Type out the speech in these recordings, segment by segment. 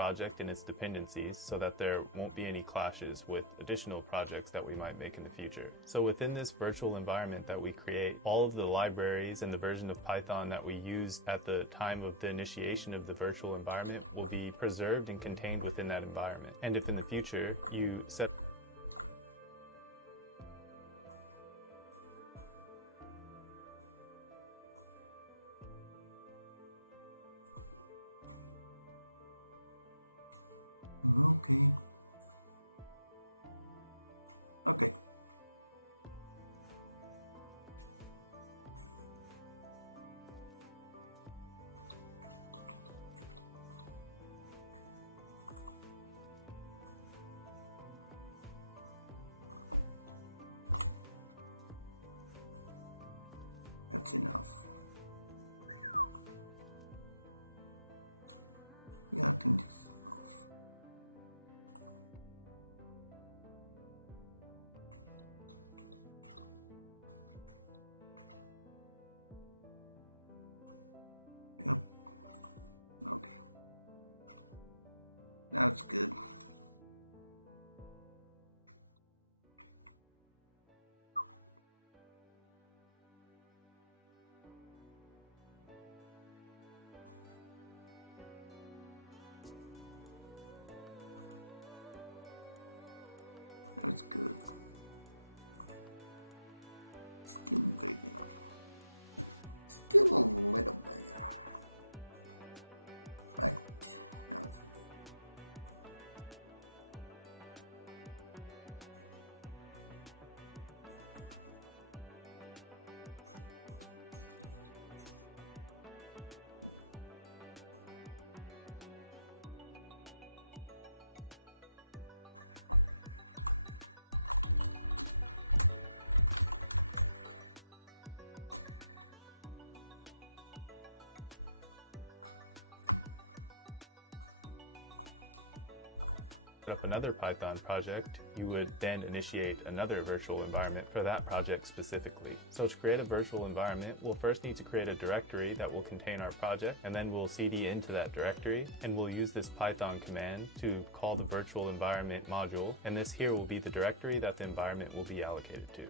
project and its dependencies so that there won't be any clashes with additional projects that we might make in the future. So within this virtual environment that we create, all of the libraries and the version of Python that we used at the time of the initiation of the virtual environment will be preserved and contained within that environment. And if in the future you set Okay. Okay. That's enough. Yeah, I think this is enough. Yep. Okay. That's good. That's good. Still big enough. Still a little bigger. Right. Now it's up another Python project, you would then initiate another virtual environment for that project specifically. So to create a virtual environment, we'll first need to create a directory that will contain our project, and then we'll cd into that directory, and we'll use this Python command to call the virtual environment module, and this here will be the directory that the environment will be allocated to.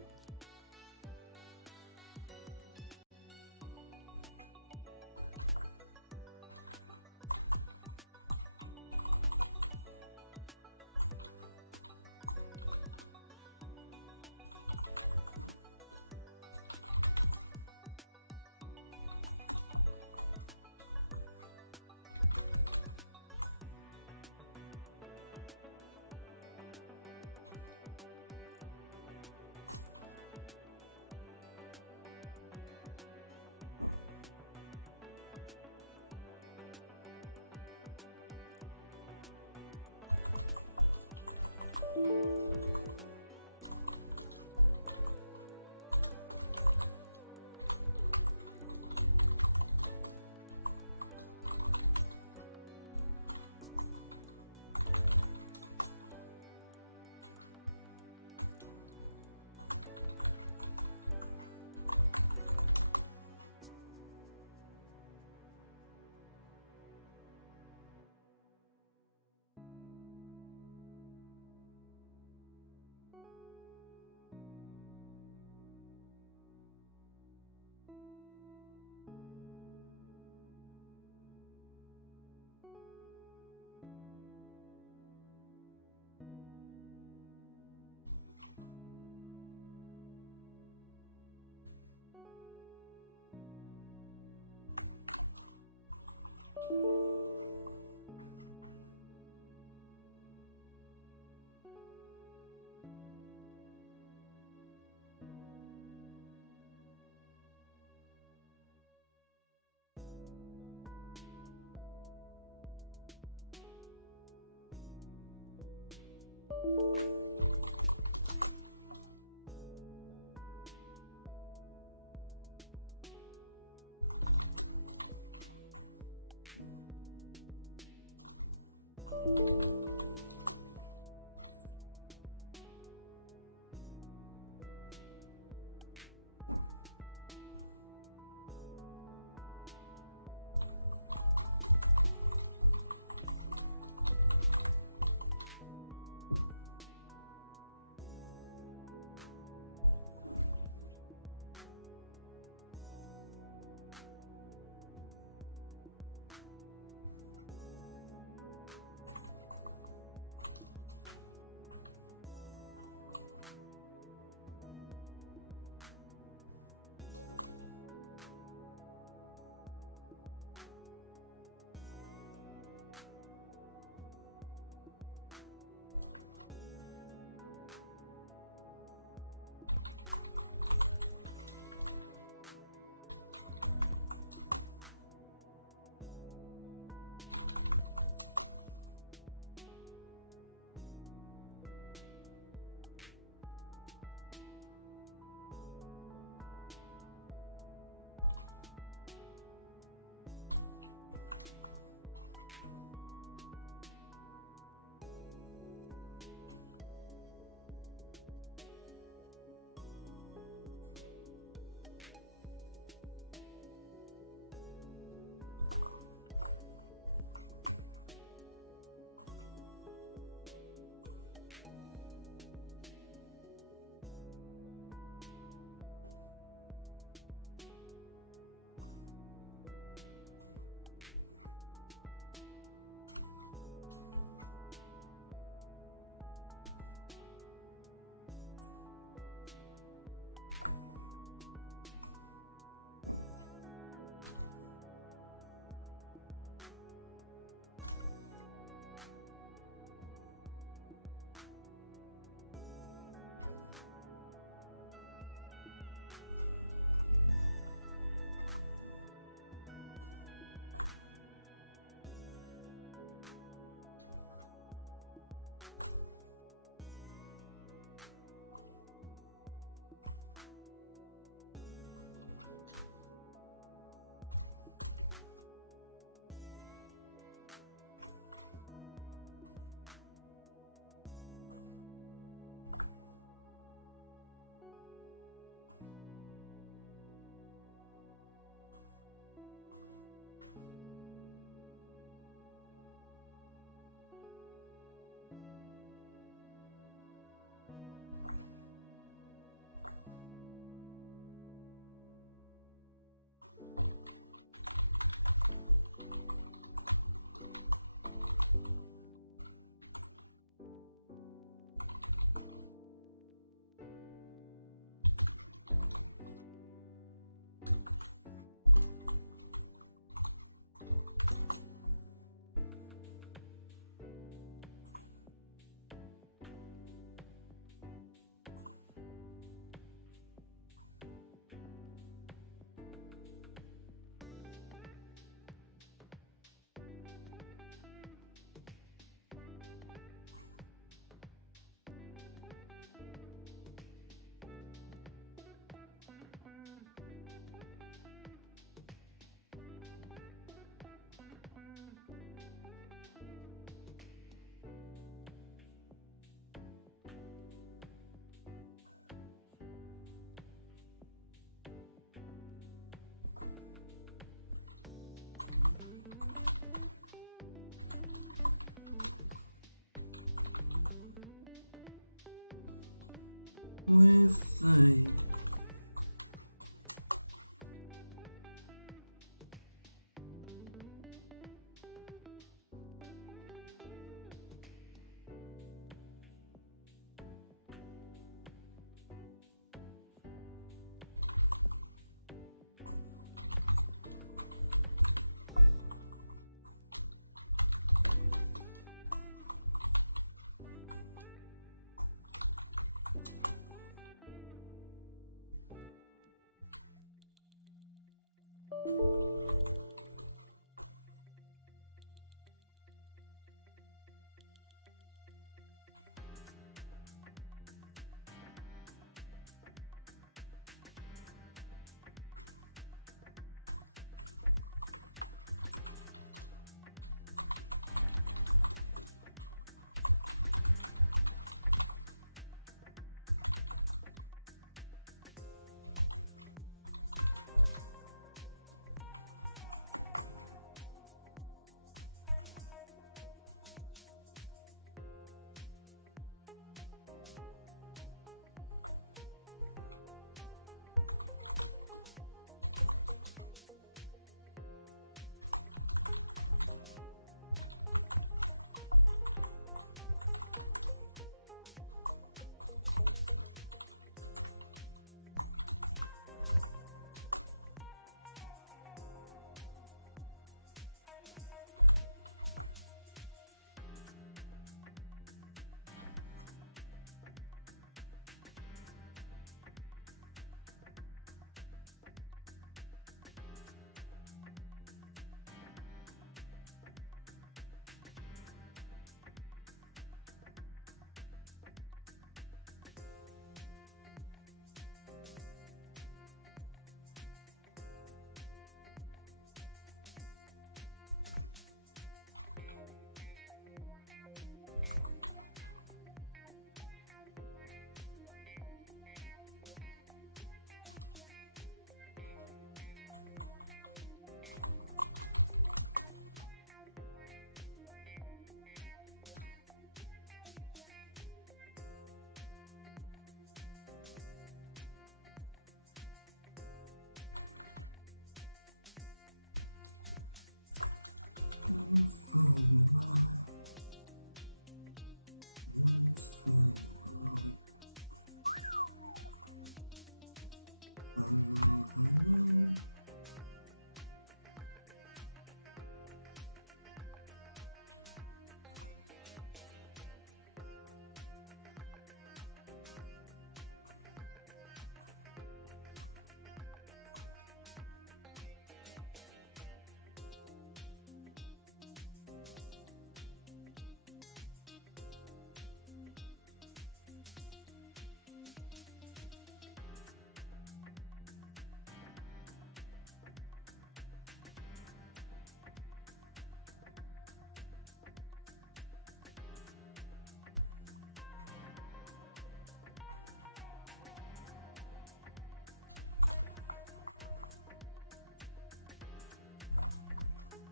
Let's see.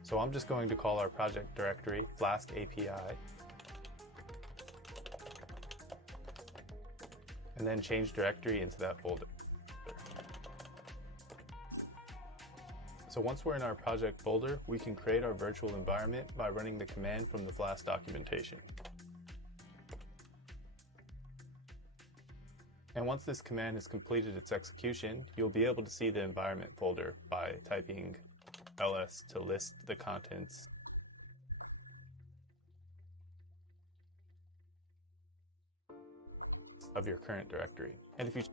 So I'm just going to call our project directory flask API. and then change directory into that folder. So once we're in our project folder, we can create our virtual environment by running the command from the flask documentation. And once this command has completed its execution, you'll be able to see the environment folder by typing ls to list the contents of your current directory. And if you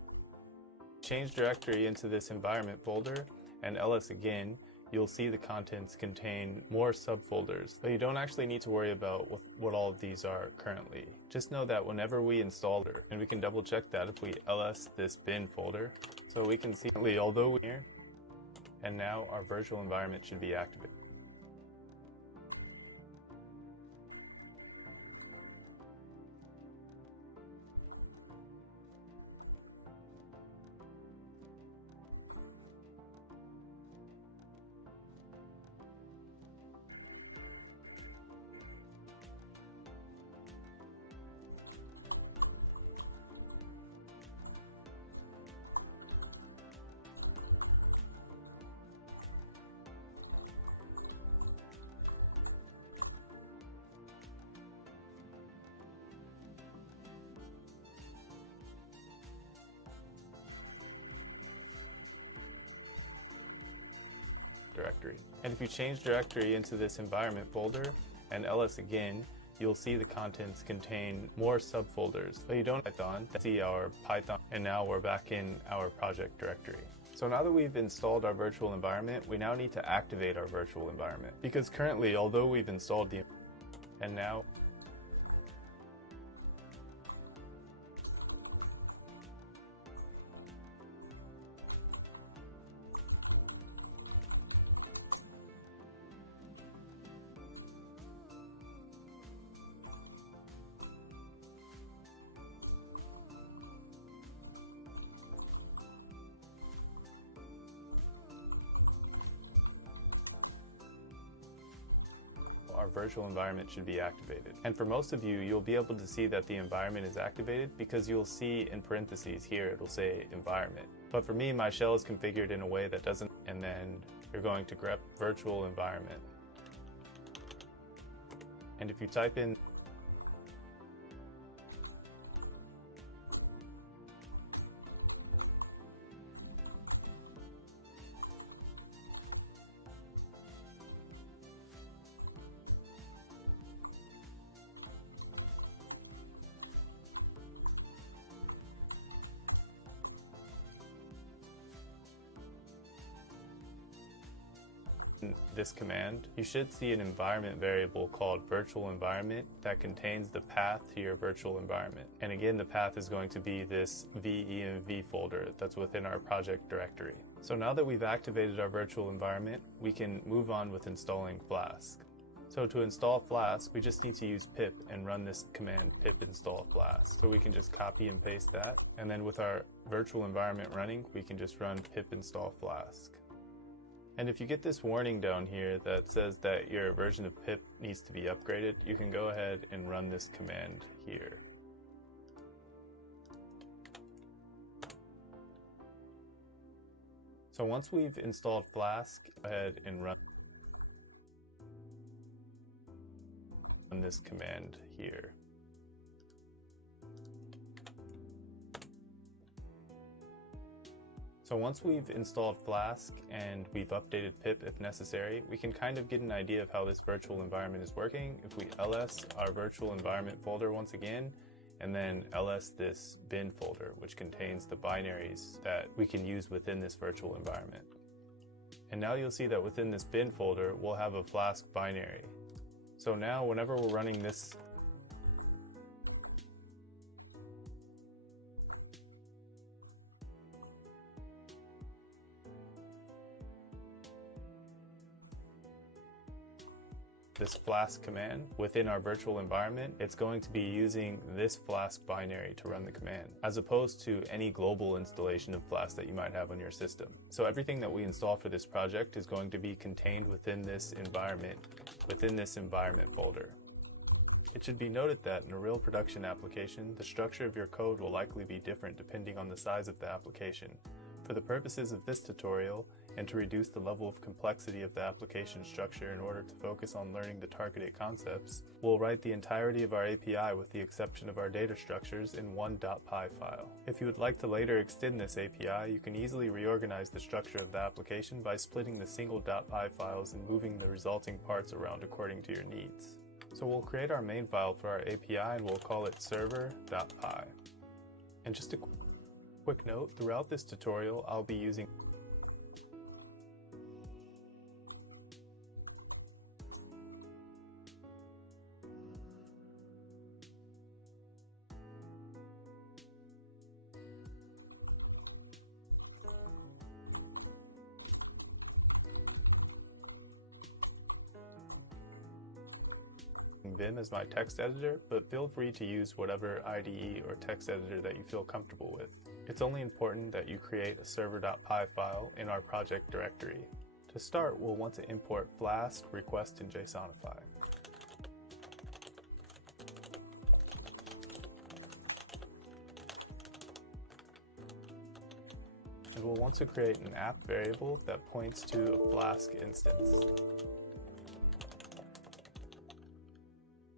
change directory into this environment folder and ls again, you'll see the contents contain more subfolders, but you don't actually need to worry about what all of these are currently. Just know that whenever we install it, and we can double check that if we ls this bin folder, so we can see although we're here, and now our virtual environment should be activated. Directory. And if you change directory into this environment folder and ls again, you'll see the contents contain more subfolders, but you don't Python, see our Python, and now we're back in our project directory. So now that we've installed our virtual environment, we now need to activate our virtual environment, because currently, although we've installed the, and now virtual environment should be activated. And for most of you, you'll be able to see that the environment is activated because you'll see in parentheses here, it'll say environment. But for me, my shell is configured in a way that doesn't, and then you're going to grep virtual environment. And if you type in this command, you should see an environment variable called virtual environment that contains the path to your virtual environment. And again, the path is going to be this venv folder that's within our project directory. So now that we've activated our virtual environment, we can move on with installing Flask. So to install Flask, we just need to use pip and run this command pip install Flask. So we can just copy and paste that, and then with our virtual environment running, we can just run pip install Flask. And if you get this warning down here that says that your version of pip needs to be upgraded, you can go ahead and run this command here. So once we've installed Flask, go ahead and run this command here. So once we've installed Flask and we've updated pip if necessary, we can kind of get an idea of how this virtual environment is working if we ls our virtual environment folder once again, and then ls this bin folder, which contains the binaries that we can use within this virtual environment. And now you'll see that within this bin folder, we'll have a Flask binary. So now whenever we're running this Flask command within our virtual environment, it's going to be using this Flask binary to run the command, as opposed to any global installation of Flask that you might have on your system. So everything that we install for this project is going to be contained within this environment folder. It It should be noted that in a real production application, the structure of your code will likely be different depending on the size of the application. For the purposes of this tutorial, and to reduce the level of complexity of the application structure in order to focus on learning the targeted concepts, we'll write the entirety of our API with the exception of our data structures in one .py file. If you would like to later extend this API, you can easily reorganize the structure of the application by splitting the single .py files and moving the resulting parts around according to your needs. So we'll create our main file for our API and we'll call it server.py. And just a quick note, throughout this tutorial I'll be using Vim as my text editor, but feel free to use whatever IDE or text editor that you feel comfortable with. It's only important that you create a server.py file in our project directory. To start, we'll want to import flask, request, and JSONify. And we'll want to create an app variable that points to a flask instance.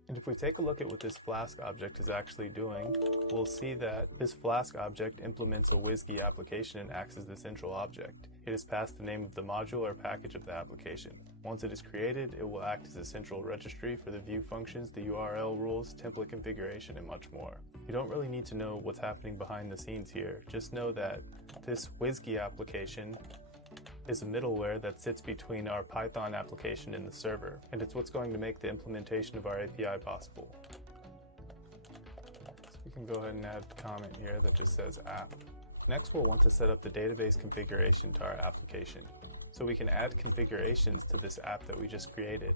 And if we take a look at what this flask object is actually doing, we'll see that this flask object implements a WSGI application and acts as the central object. It is passed the name of the module or package of the application. Once it is created, it will act as a central registry for the view functions, the URL rules, template configuration, and much more. You don't really need to know what's happening behind the scenes here. Just know that this WSGI application is a middleware that sits between our Python application and the server, and it's what's going to make the implementation of our API possible. So we can go ahead and add a comment here that just says app. Next, we'll want to set up the database configuration to our application. So we can add configurations to this app that we just created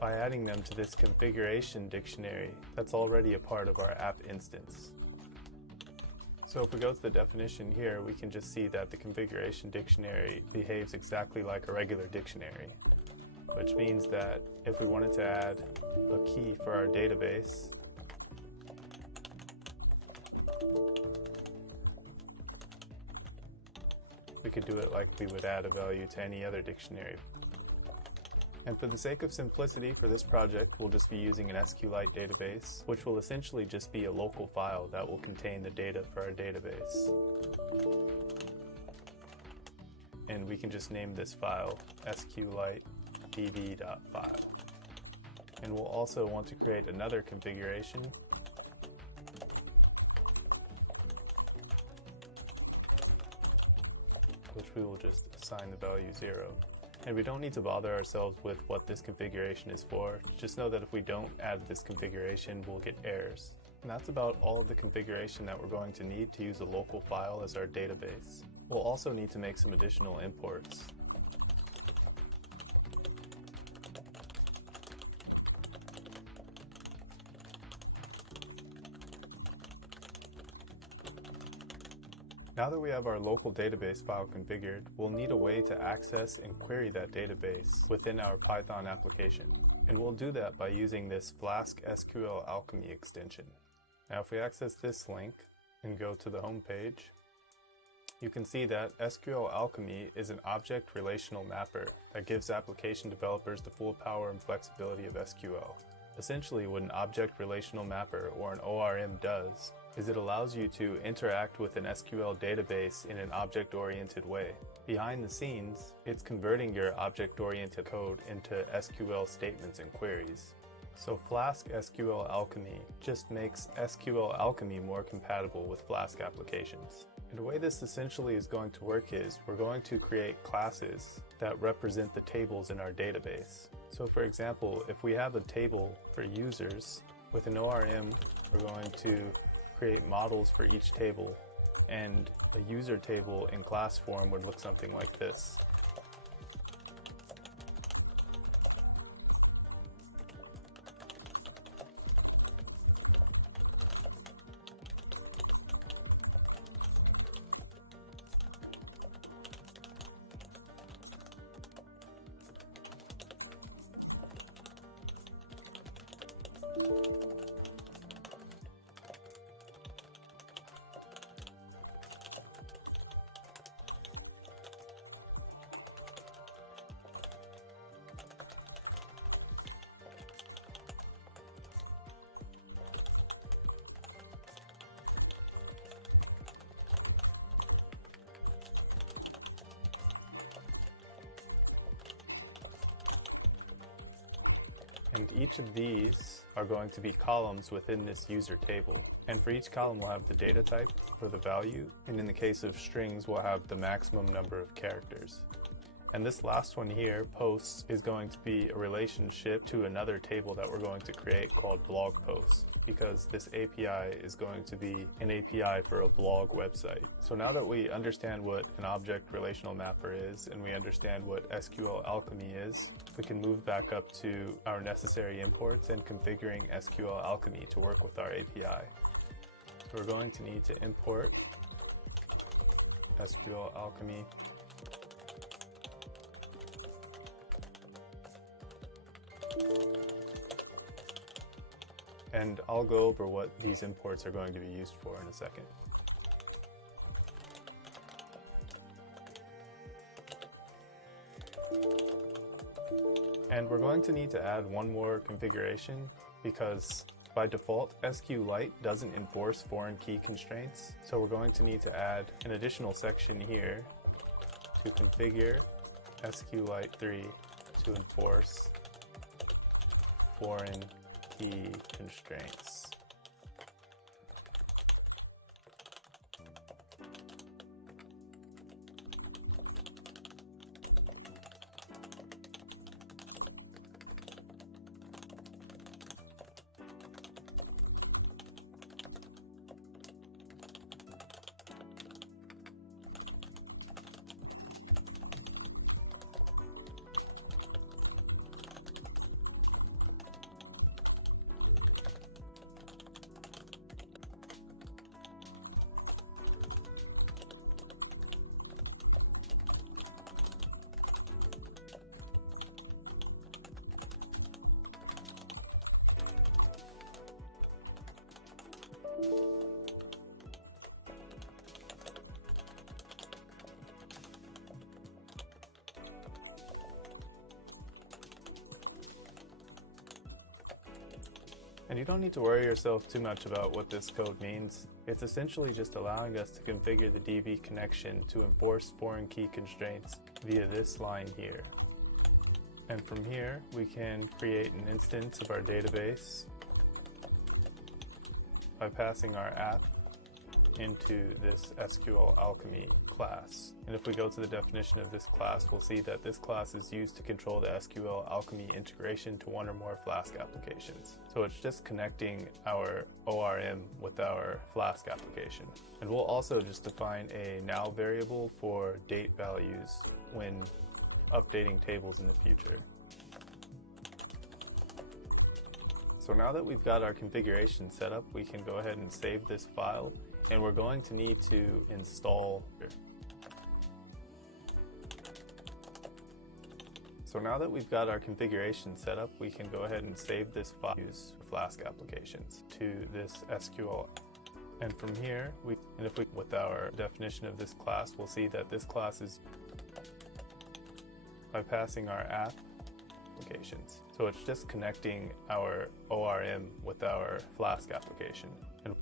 by adding them to this configuration dictionary that's already a part of our app instance. So if we go to the definition here, we can just see that the configuration dictionary behaves exactly like a regular dictionary, which means that if we wanted to add a key for our database, we could do it like we would add a value to any other dictionary. And for the sake of simplicity for this project, we'll just be using an SQLite database, which will essentially just be a local file that will contain the data for our database. And we can just name this file SQLite db.file. And we'll also want to create another configuration which we will just assign the value 0. And we don't need to bother ourselves with what this configuration is for. Just know that if we don't add this configuration, we'll get errors. And that's about all of the configuration that we're going to need to use a local file as our database. We'll also need to make some additional imports. Now that we have our local database file configured, we'll need a way to access and query that database within our Python application. And we'll do that by using this flask SQL Alchemy extension. Now if we access this link and go to the home page, you can see that SQL Alchemy is an object relational mapper that gives application developers the full power and flexibility of SQL. Essentially, what an object relational mapper, or an ORM, does is it allows you to interact with an SQL database in an object-oriented way. Behind the scenes, it's converting your object-oriented code into SQL statements and queries. So Flask SQL Alchemy just makes SQL Alchemy more compatible with Flask applications. And the way this essentially is going to work is we're going to create classes that represent the tables in our database. So for example, if we have a table for users, with an ORM, we're going to create models for each table, and a user table in class form would look something like this. each of these are going to be columns within this user table. And for each column, we'll have the data type for the value. And in the case of strings, we'll have the maximum number of characters. And this last one here, posts, is going to be a relationship to another table that we're going to create called blog posts, because this API is going to be an API for a blog website. So now that we understand what an object relational mapper is and we understand what SQL Alchemy is, we can move back up to our necessary imports and configuring SQL Alchemy to work with our API. So we're going to need to import SQL Alchemy. And I'll go over what these imports are going to be used for in a second. And we're going to need to add one more configuration because by default, SQLite doesn't enforce foreign key constraints. So we're going to need to add an additional section here to configure SQLite 3 to enforce foreign key constraints. And you don't need to worry yourself too much about what this code means. It's essentially just allowing us to configure the DB connection to enforce foreign key constraints via this line here. And from here, we can create an instance of our database by passing our app into this SQL Alchemy class. And if we go to the definition of this class, we'll see that this class is used to control the SQL Alchemy integration to one or more Flask applications. So it's just connecting our ORM with our Flask application. And we'll also just define a now variable for date values when updating tables in the future. So now that we've got our configuration set up, we can go ahead and save this file. And we're going to need to install. So now that we've got our configuration set up, we can go ahead and save this file use Flask applications to this SQL. And from here, with our definition of this class, we'll see that this class is by passing our app applications. So it's just connecting our ORM with our Flask application. And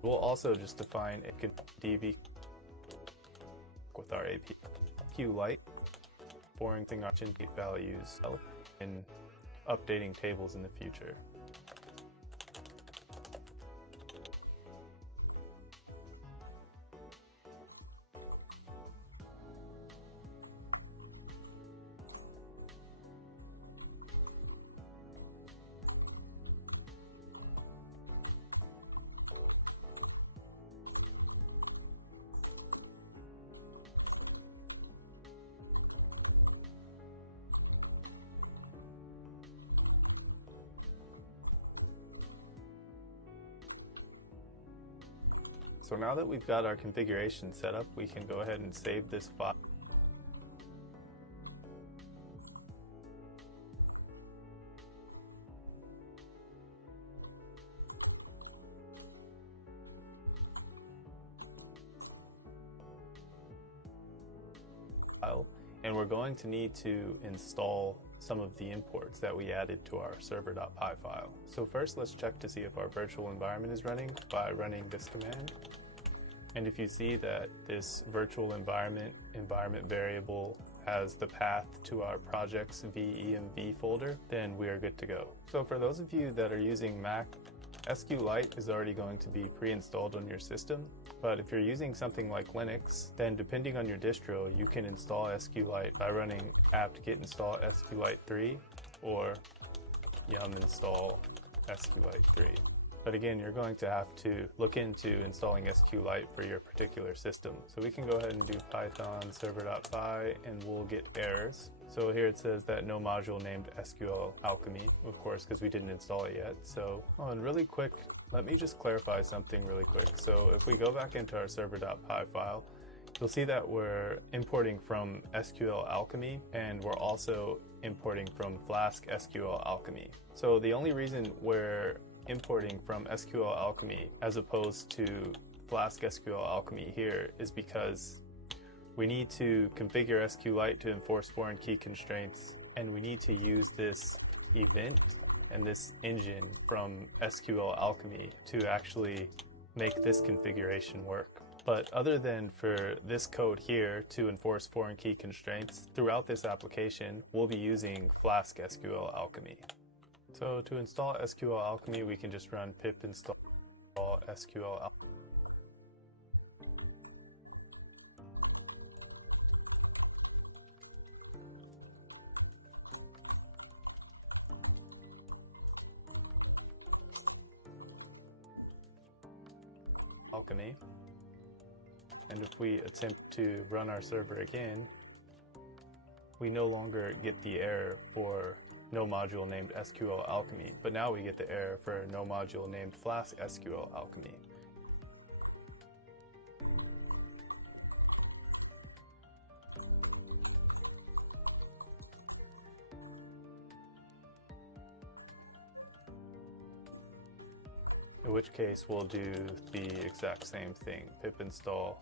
We'll also just define a DB with our APQ light, pouring thing option values and updating tables in the future. So now that we've got our configuration set up, we can go ahead and save this file. And we're going to need to install some of the imports that we added to our server.py file. So first, let's check to see if our virtual environment is running by running this command. And if you see that this virtual environment variable has the path to our project's VEMV folder, then we are good to go. So for those of you that are using Mac, SQLite is already going to be pre-installed on your system. But if you're using something like Linux, then depending on your distro, you can install SQLite by running apt-get install SQLite 3 or yum install SQLite 3. But again, you're going to have to look into installing SQLite for your particular system. So we can go ahead and do python server.py and we'll get errors. So here it says that no module named SQL Alchemy, of course, because we didn't install it yet. So, and really quick, let me just clarify something really quick. So if we go back into our server.py file, You'll see that we're importing from SQL Alchemy, and we're also importing from Flask SQL Alchemy. So the only reason we're importing from SQL Alchemy as opposed to Flask SQL Alchemy here is because we need to configure SQLite to enforce foreign key constraints, and we need to use this event and this engine from SQL Alchemy to actually make this configuration work. But other than for this code here to enforce foreign key constraints, throughout this application, we'll be using Flask SQL Alchemy. So to install SQL Alchemy, we can just run pip install SQL Alchemy. And if we attempt to run our server again, we no longer get the error for no module named SQL Alchemy, but now we get the error for no module named Flask SQL Alchemy. In which case we'll do the exact same thing, pip install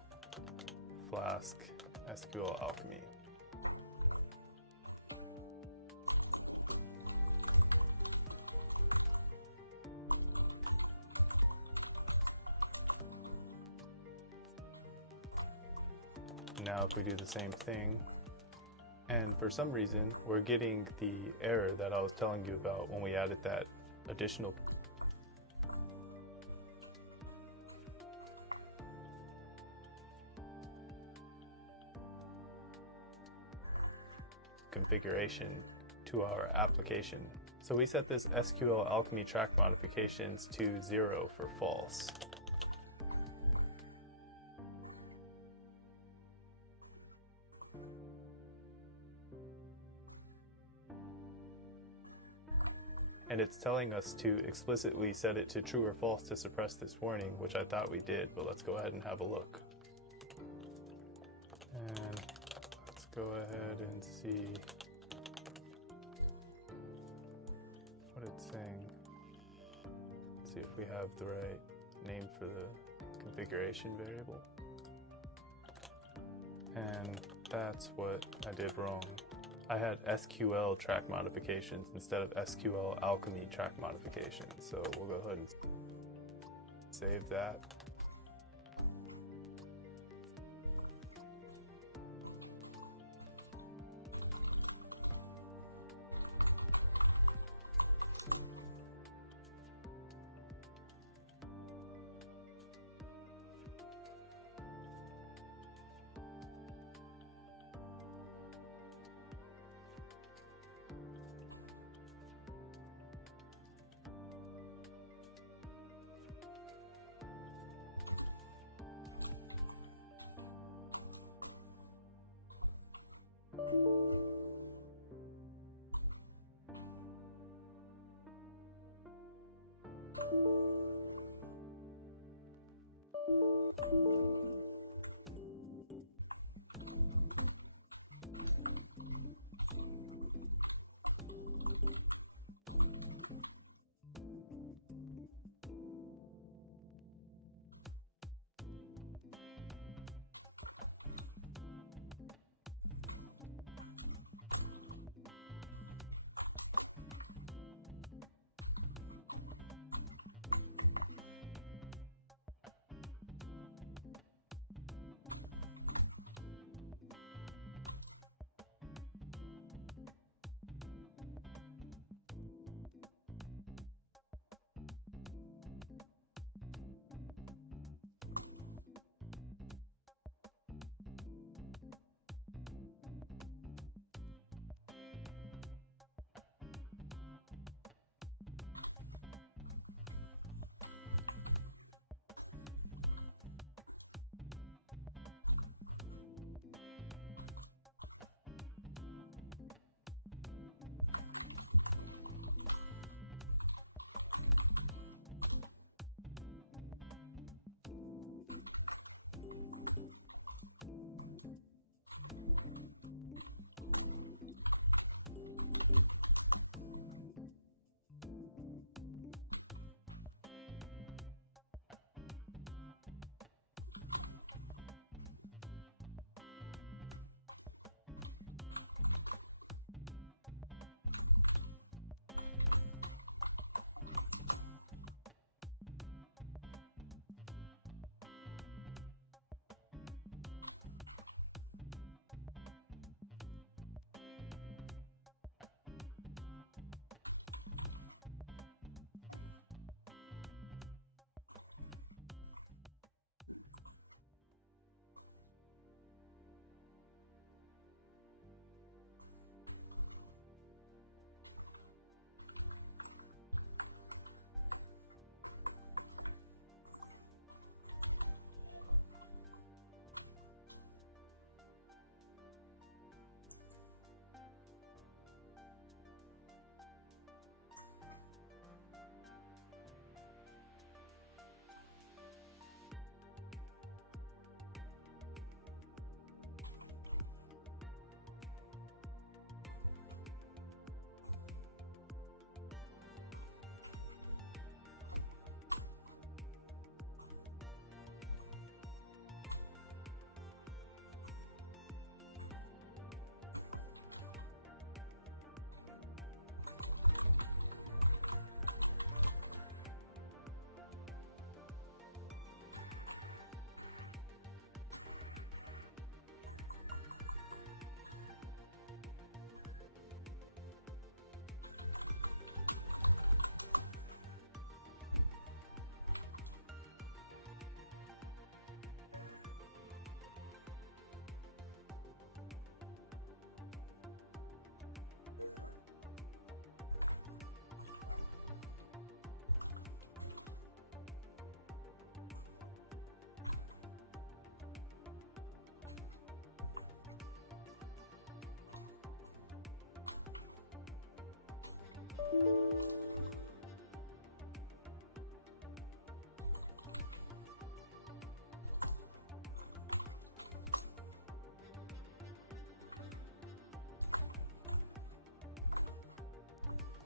Flask SQL Alchemy. Now if we do the same thing, and for some reason we're getting the error that I was telling you about when we added that additional configuration to our application. So we set this SQL Alchemy track modifications to 0 for false. And it's telling us to explicitly set it to true or false to suppress this warning, which I thought we did, but let's go ahead and have a look. And let's go ahead and see what it's saying. Let's see if we have the right name for the configuration variable. And that's what I did wrong. I had SQL track modifications instead of SQL Alchemy track modifications. So we'll go ahead and save that.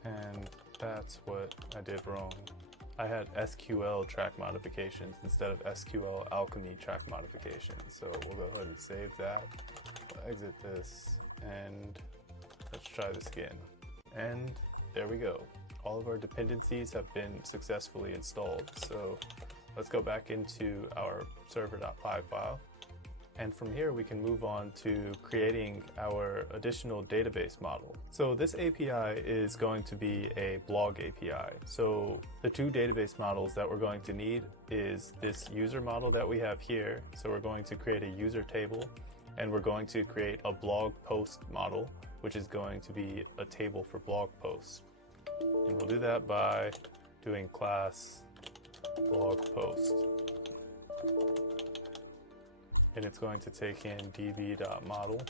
And that's what I did wrong. I had SQL track modifications instead of SQL alchemy track modifications. So we'll go ahead and save that. Exit this and let's try this again. And there we go. All of our dependencies have been successfully installed. So let's go back into our server.py file. And from here, we can move on to creating our additional database model. So this API is going to be a blog API. So the two database models that we're going to need is this user model that we have here. So we're going to create a user table, and we're going to create a blog post model, which is going to be a table for blog posts. And we'll do that by doing class blog post. And it's going to take in db.model.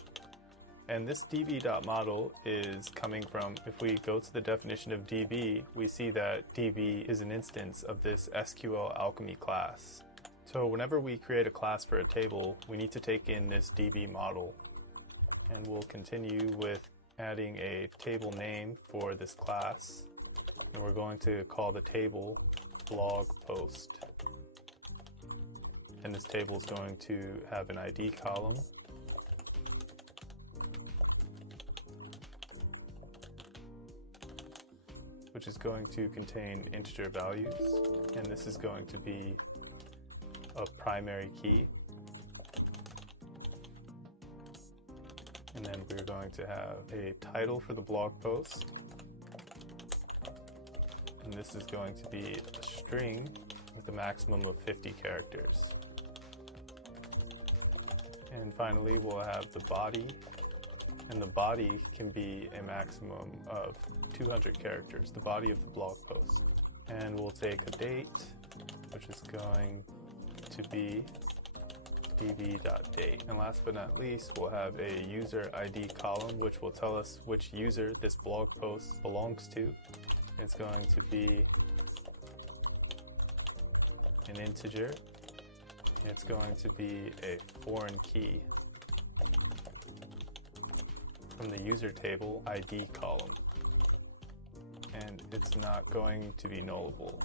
And this db.model is coming from, if we go to the definition of db, we see that db is an instance of this SQL alchemy class. So whenever we create a class for a table, we need to take in this db model. And we'll continue with adding a table name for this class. And we're going to call the table blog post. And this table is going to have an ID column. Which is going to contain integer values. And this is going to be a primary key. And then we're going to have a title for the blog post. And this is going to be a string with a maximum of 50 characters. And finally, we'll have the body, and the body can be a maximum of 200 characters, the body of the blog post. And we'll take a date, which is going to be db.date. And last but not least, we'll have a user ID column, which will tell us which user this blog post belongs to. It's going to be an integer. It's going to be a foreign key from the user table ID column, and it's not going to be nullable.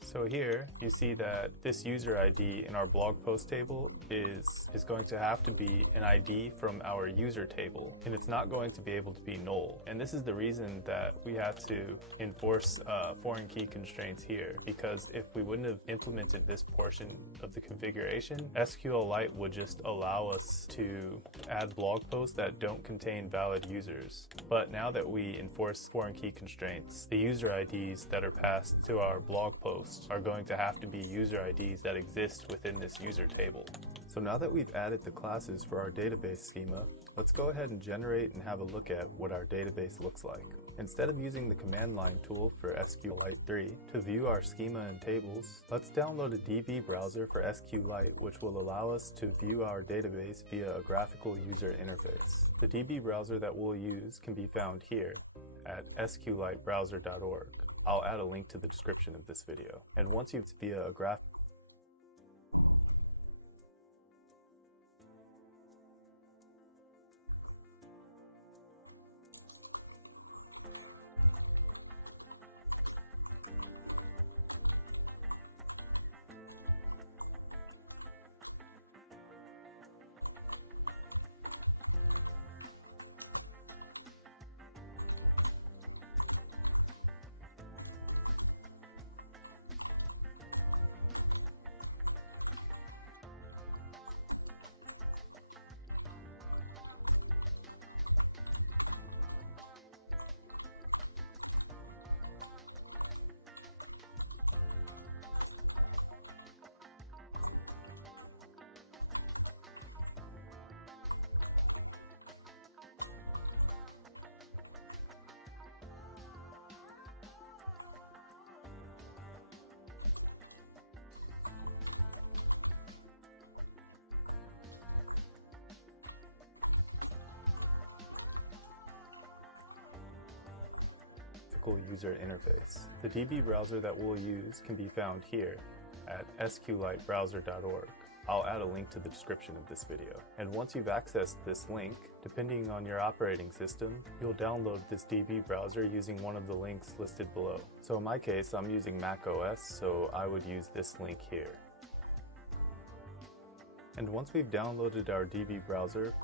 So here you see that this user ID in our blog post table is going to have to be an ID from our user table, and it's not going to be able to be null. And this is the reason that we have to enforce foreign key constraints here, because if we wouldn't have implemented this portion of the configuration, SQLite would just allow us to add blog posts that don't contain valid users. But now that we enforce foreign key constraints, the user IDs that are passed to our blog posts are going to have to be user IDs that exist within this user table. So now that we've added the classes for our database schema, let's go ahead and generate and have a look at what our database looks like. Instead of using the command line tool for SQLite 3 to view our schema and tables, let's download a DB browser for SQLite, which will allow us to view our database via a graphical user interface. The DB browser that we'll use can be found here at sqlitebrowser.org. I'll add a link to the description of this video. And once you've via a graph graphical user interface. The DB browser that we'll use can be found here at sqlitebrowser.org. I'll add a link to the description of this video. And once you've accessed this link, depending on your operating system, you'll download this DB browser using one of the links listed below. So in my case, I'm using Mac OS, so I would use this link here. And once we've downloaded our DB browser,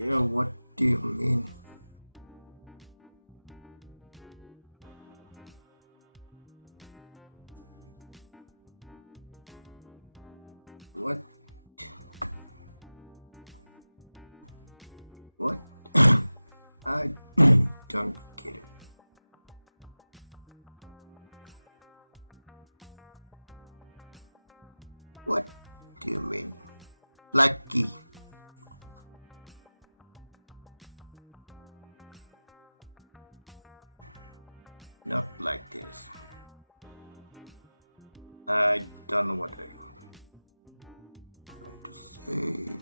Yeah, what do you mean? What? What? I don't get it. What do you mean? Lucky. Not like this. I don't know what I'm trying to say.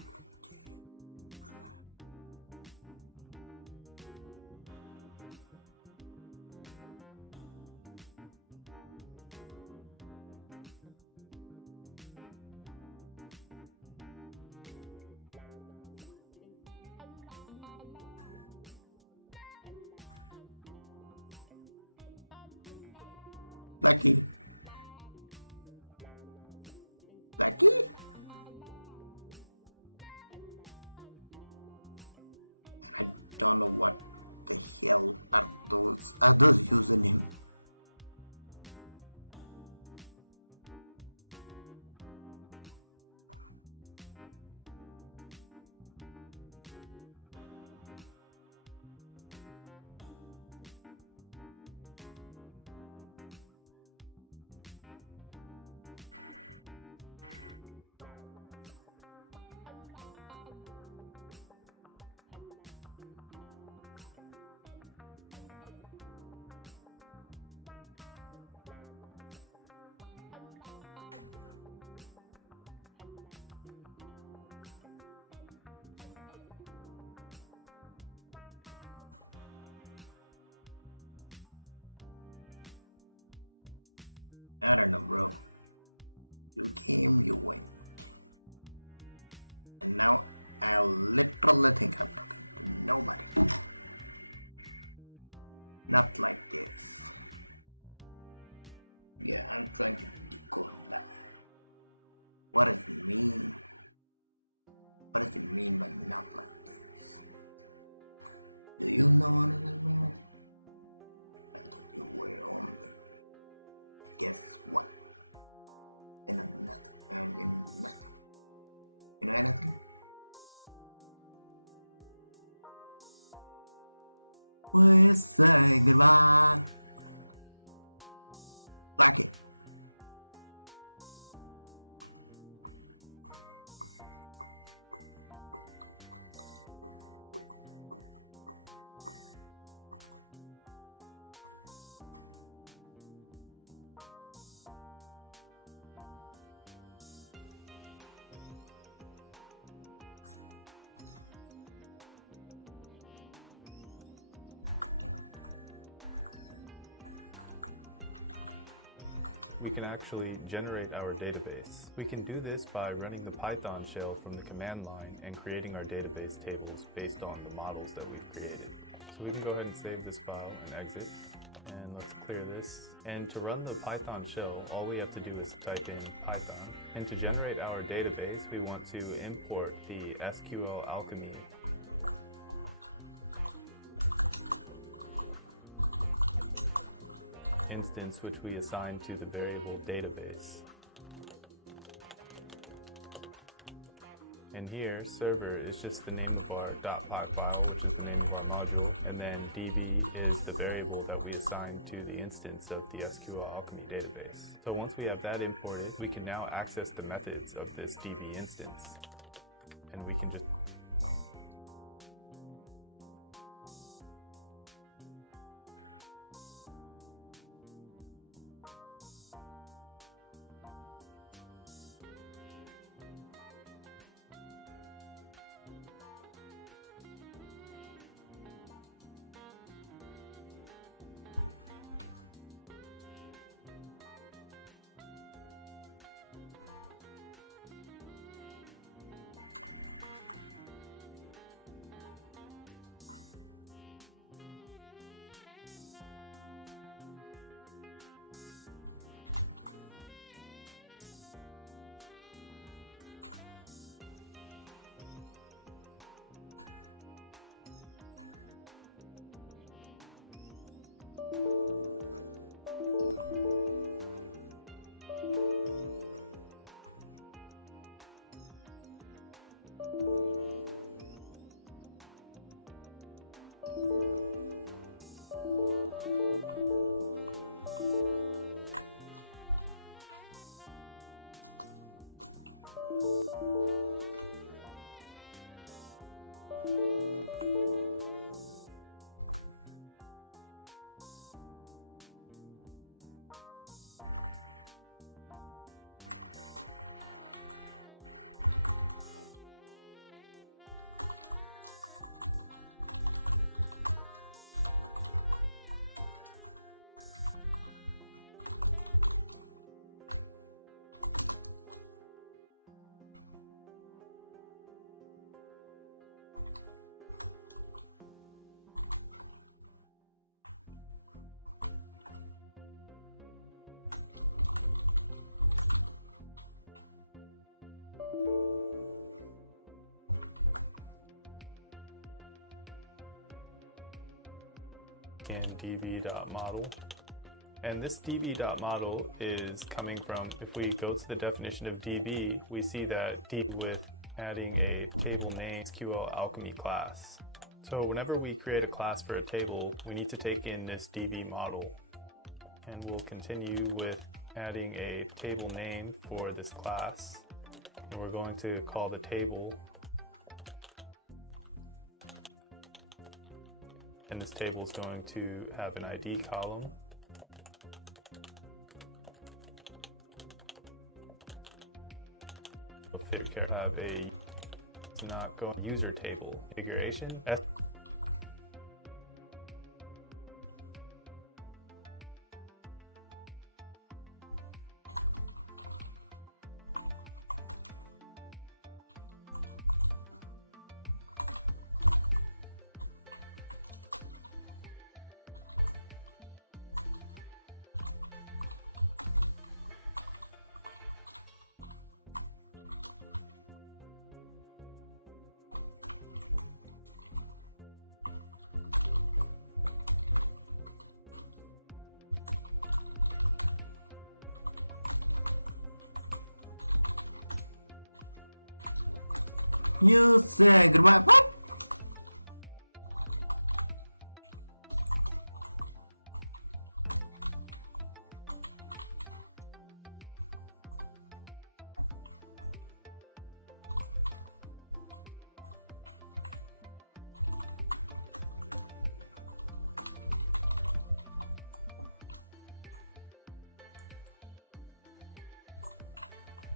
Lucky. Lucky? I don't know what the hell are those others using him. I don't know, bro. You came, you went. And now I literally think I'm talking to nobody. Not like this. Yeah, I'm trying to decode that. What does it mean? What does it mean by not like this? Do you know what it means? I thought you were on the. Guess what? In another. You know anything? We say goodbye. Like it. We can actually generate our database. We can do this by running the Python shell from the command line and creating our database tables based on the models that we've created. So we can go ahead and save this file and exit. And let's clear this. And to run the Python shell, all we have to do is type in Python. And to generate our database, we want to import the SQL Alchemy instance, which we assign to the variable database. And here, server is just the name of our .py file, which is the name of our module, and then db is the variable that we assign to the instance of the SQL Alchemy database. So once we have that imported, we can now access the methods of this db instance. And we can just in db.model. And this db.model is coming from, if we go to the definition of db, we see that db with adding a table name SQL Alchemy class. So whenever we create a class for a table, we need to take in this db model. And we'll continue with adding a table name for this class. And we're going to call the table. And this table is going to have an ID column. We'll have a not go user table configuration. You say goodbye. What?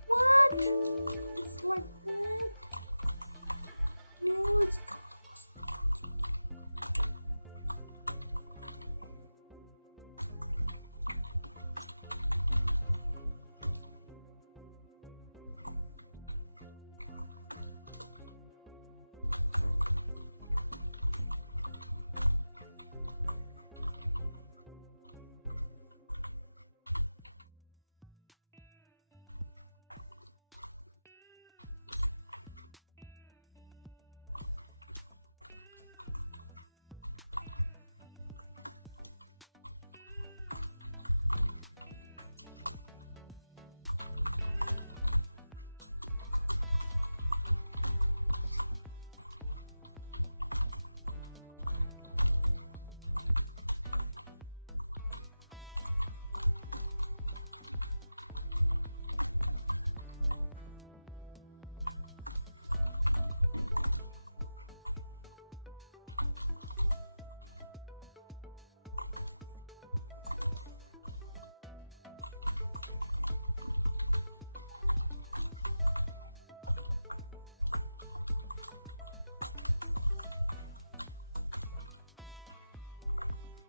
What? It's like that? No, it's not.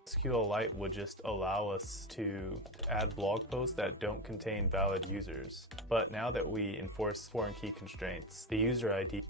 SQLite would just allow us to add blog posts that don't contain valid users. But now that we enforce foreign key constraints, the user ID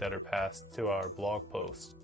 That are passed to our blog post.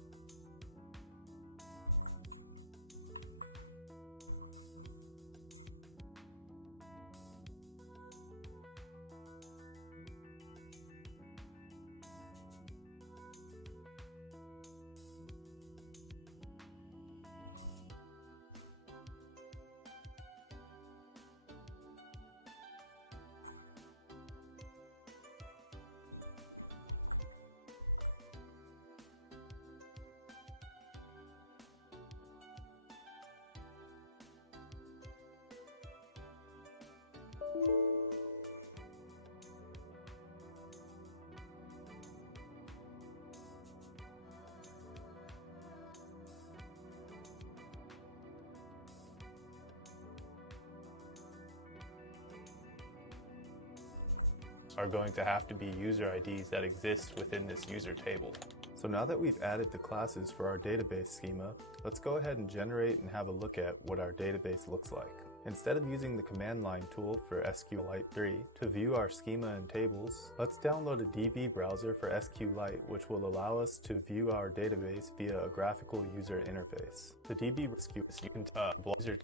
Are going to have to be user IDs that exist within this user table. So now that we've added the classes for our database schema, let's go ahead and generate and have a look at what our database looks like. Instead of using the command line tool for SQLite 3 to view our schema and tables, let's download a DB browser for SQLite, which will allow us to view our database via a graphical user interface. The DB you can browser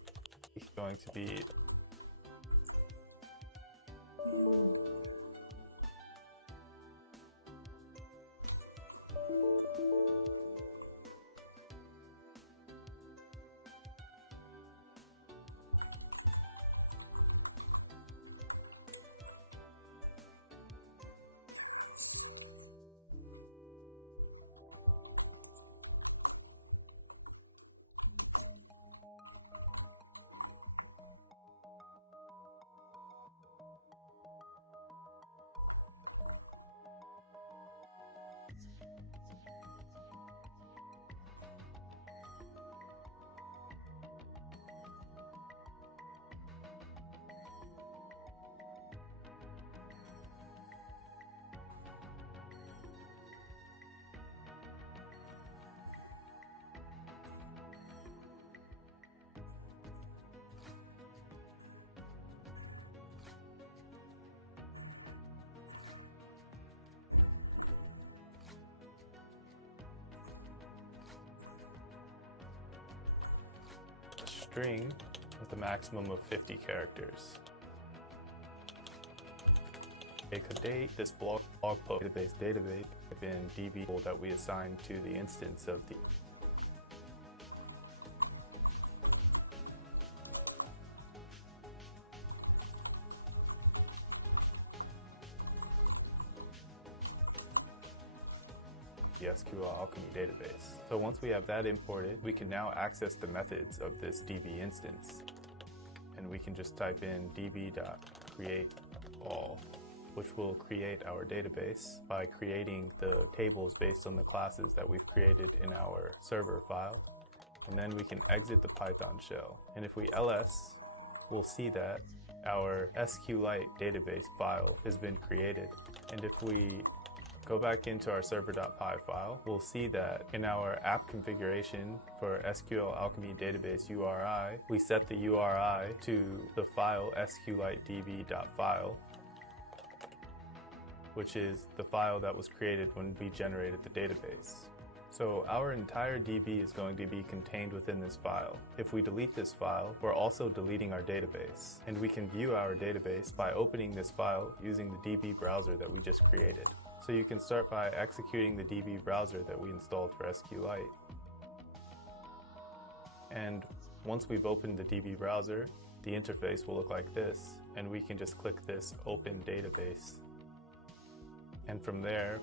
is going to be string with a maximum of 50 characters. Make a date, this blog post database in DB that we assign to the instance of the SQL Alchemy database. So once we have that imported, we can now access the methods of this DB instance. And we can just type in db.createAll, which will create our database by creating the tables based on the classes that we've created in our server file. And then we can exit the Python shell. And if we ls, we'll see that our SQLite database file has been created. And if we go back into our server.py file, we'll see that in our app configuration for SQL Alchemy database URI, we set the URI to the file sqlitedb.file, which is the file that was created when we generated the database. So our entire DB is going to be contained within this file. If we delete this file, we're also deleting our database. And we can view our database by opening this file using the DB browser that we just created. So you can start by executing the DB browser that we installed for SQLite. And once we've opened the DB browser, the interface will look like this, and we can just click this Open Database. And from there,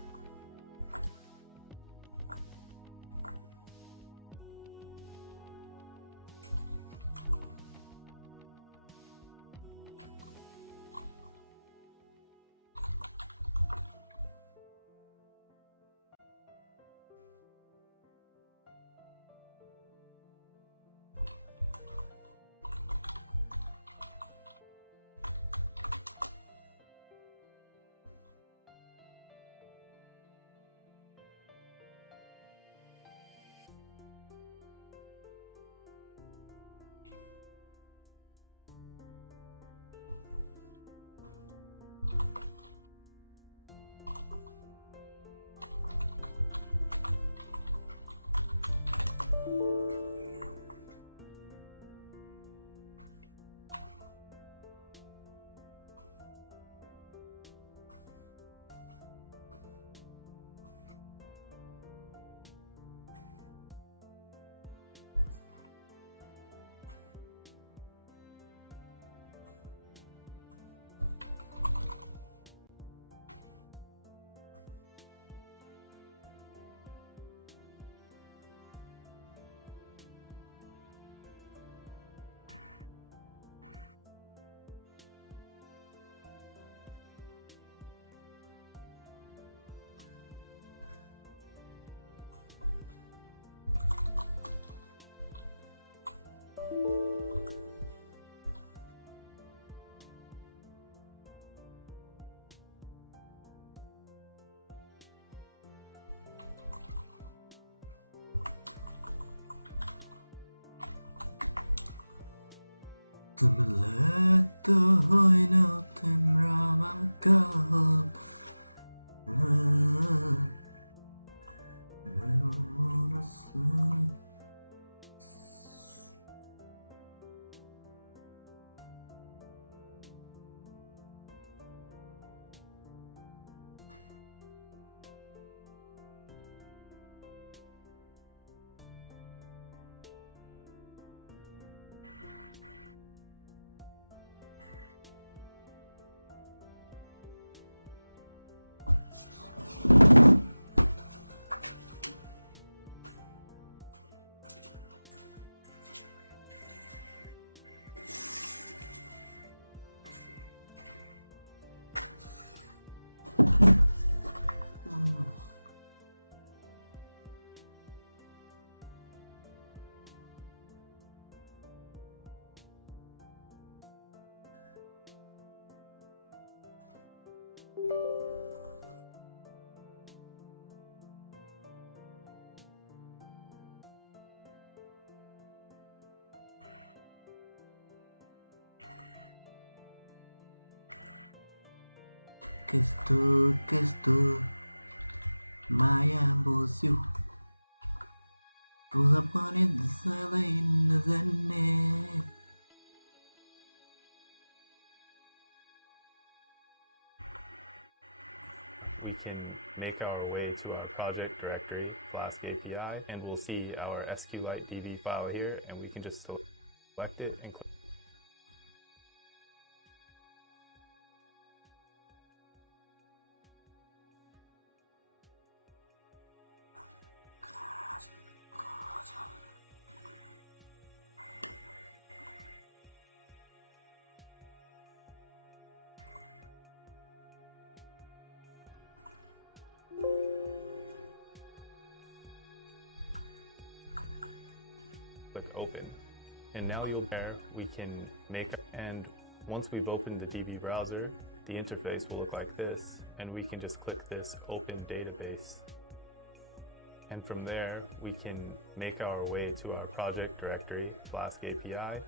Let the wine out and Ramagal. Kestu, Maya Bosu, pull up on it, the silent as we can make our way to our project directory, flask API, and we'll see our SQLite DB file here, and we can just select it and click. Click open, and now we can make, and once we've opened the DB browser, the interface will look like this, and we can just click this Open Database. And from there, we can make our way to our project directory, Flask API.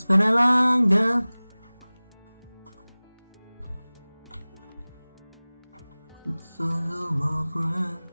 It's been a long day. So hello, my friend.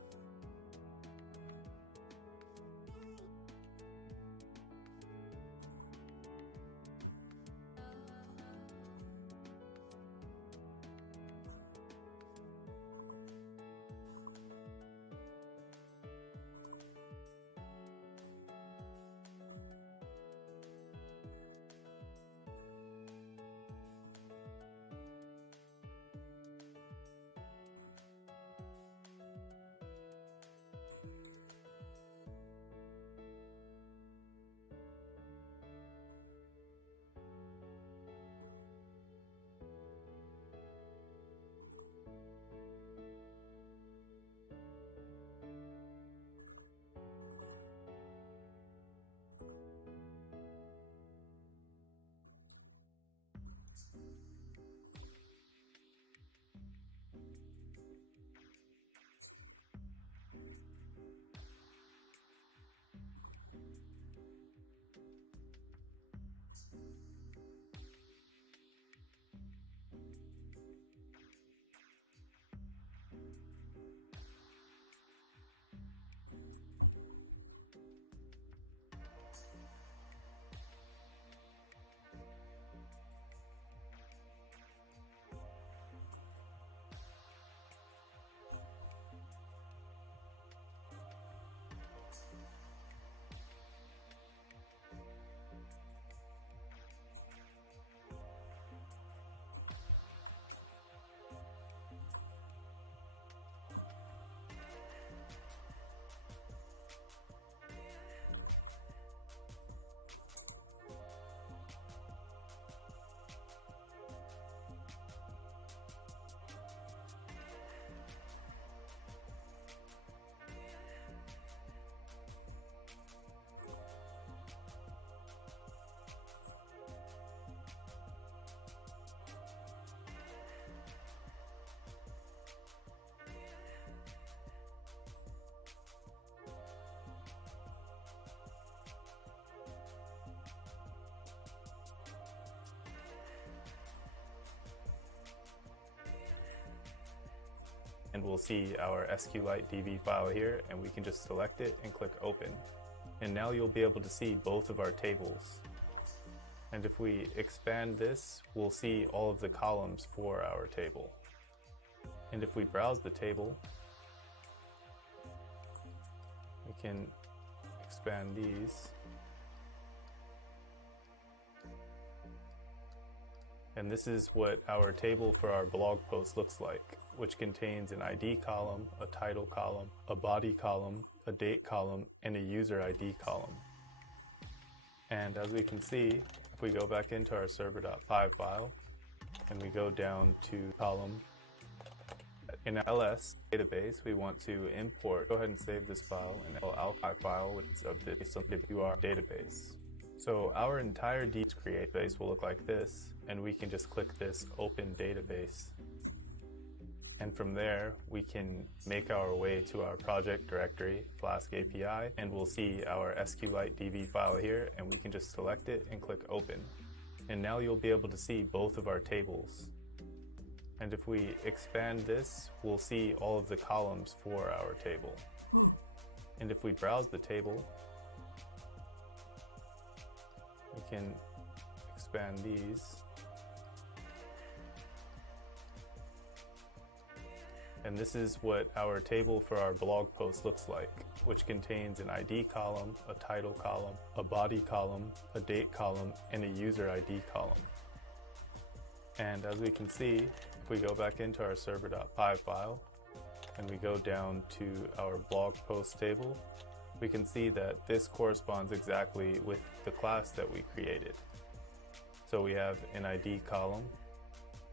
and we'll see our SQLite DB file here, and we can just select it and click open. And now you'll be able to see both of our tables. And if we expand this, we'll see all of the columns for our table. And if we browse the table, we can expand these. And this is what our table for our blog post looks like, which contains an ID column, a title column, a body column, a date column, and a user ID column. And as we can see, if we go back into our server.py file and we go down to column, in our LS database, we want to import, go ahead and save this file, and output file so that you are database. So our entire database will look like this, and we can just click this open database. And from there, we can make our way to our project directory, flask API, and we'll see our SQLite DB file here, and we can just select it and click open. And now you'll be able to see both of our tables. And if we expand this, we'll see all of the columns for our table. And if we browse the table, we can expand these. And this is what our table for our blog post looks like, which contains an ID column, a title column, a body column, a date column, and a user ID column. And as we can see, if we go back into our server.py file and we go down to our blog post table, we can see that this corresponds exactly with the class that we created. So we have an ID column,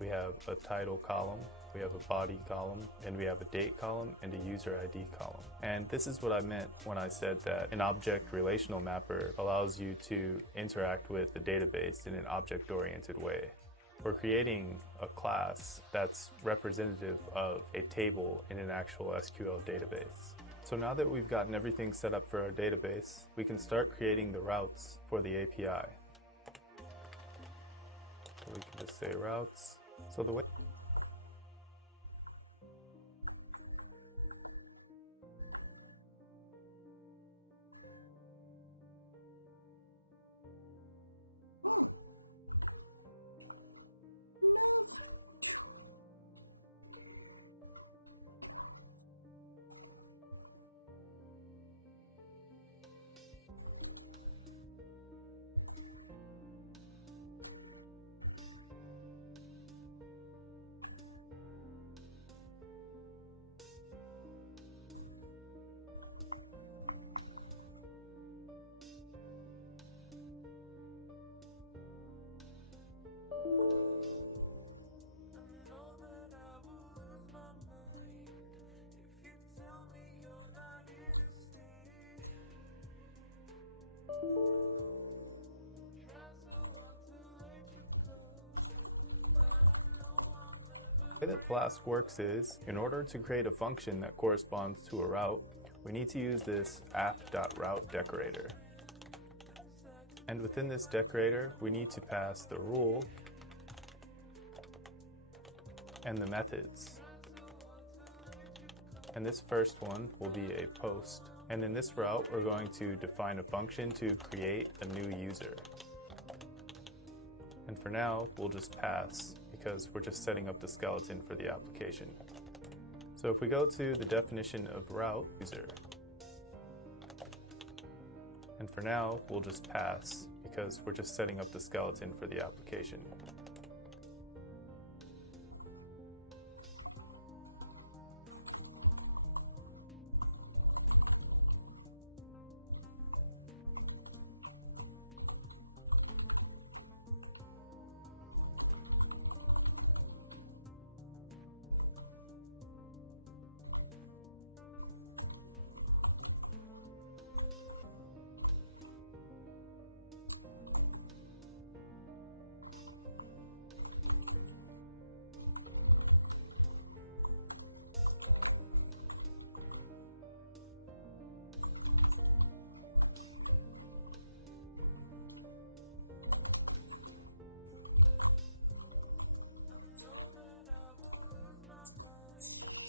we have a title column, we have a body column, and we have a date column and a user ID column. And this is what I meant when I said that an object relational mapper allows you to interact with the database in an object-oriented way. We're creating a class that's representative of a table in an actual SQL database. So now that we've gotten everything set up for our database, we can start creating the routes for the API. So we can just say routes. So the way that Flask works is, in order to create a function that corresponds to a route, we need to use this app.route decorator. And within this decorator, we need to pass the rule and the methods. And this first one will be a post. And in this route, we're going to define a function to create a new user. And for now, we'll just pass, because we're just setting up the skeleton for the application. So if we go to the definition of route user, and for now, we'll just pass, because we're just setting up the skeleton for the application.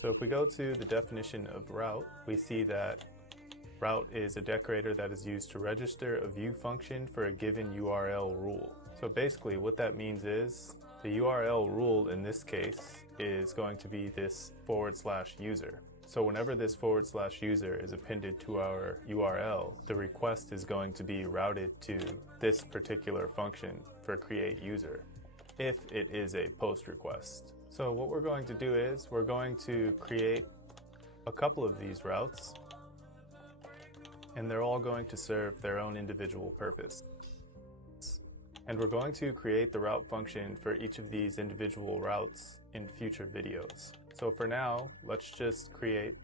So if we go to the definition of route, we see that route is a decorator that is used to register a view function for a given URL rule. So basically what that means is the URL rule in this case is going to be this /user. So whenever this /user is appended to our URL, the request is going to be routed to this particular function for create user, if it is a post request. So what we're going to do is we're going to create a couple of these routes, and they're all going to serve their own individual purpose. And we're going to create the route function for each of these individual routes in future videos. So for now, let's just create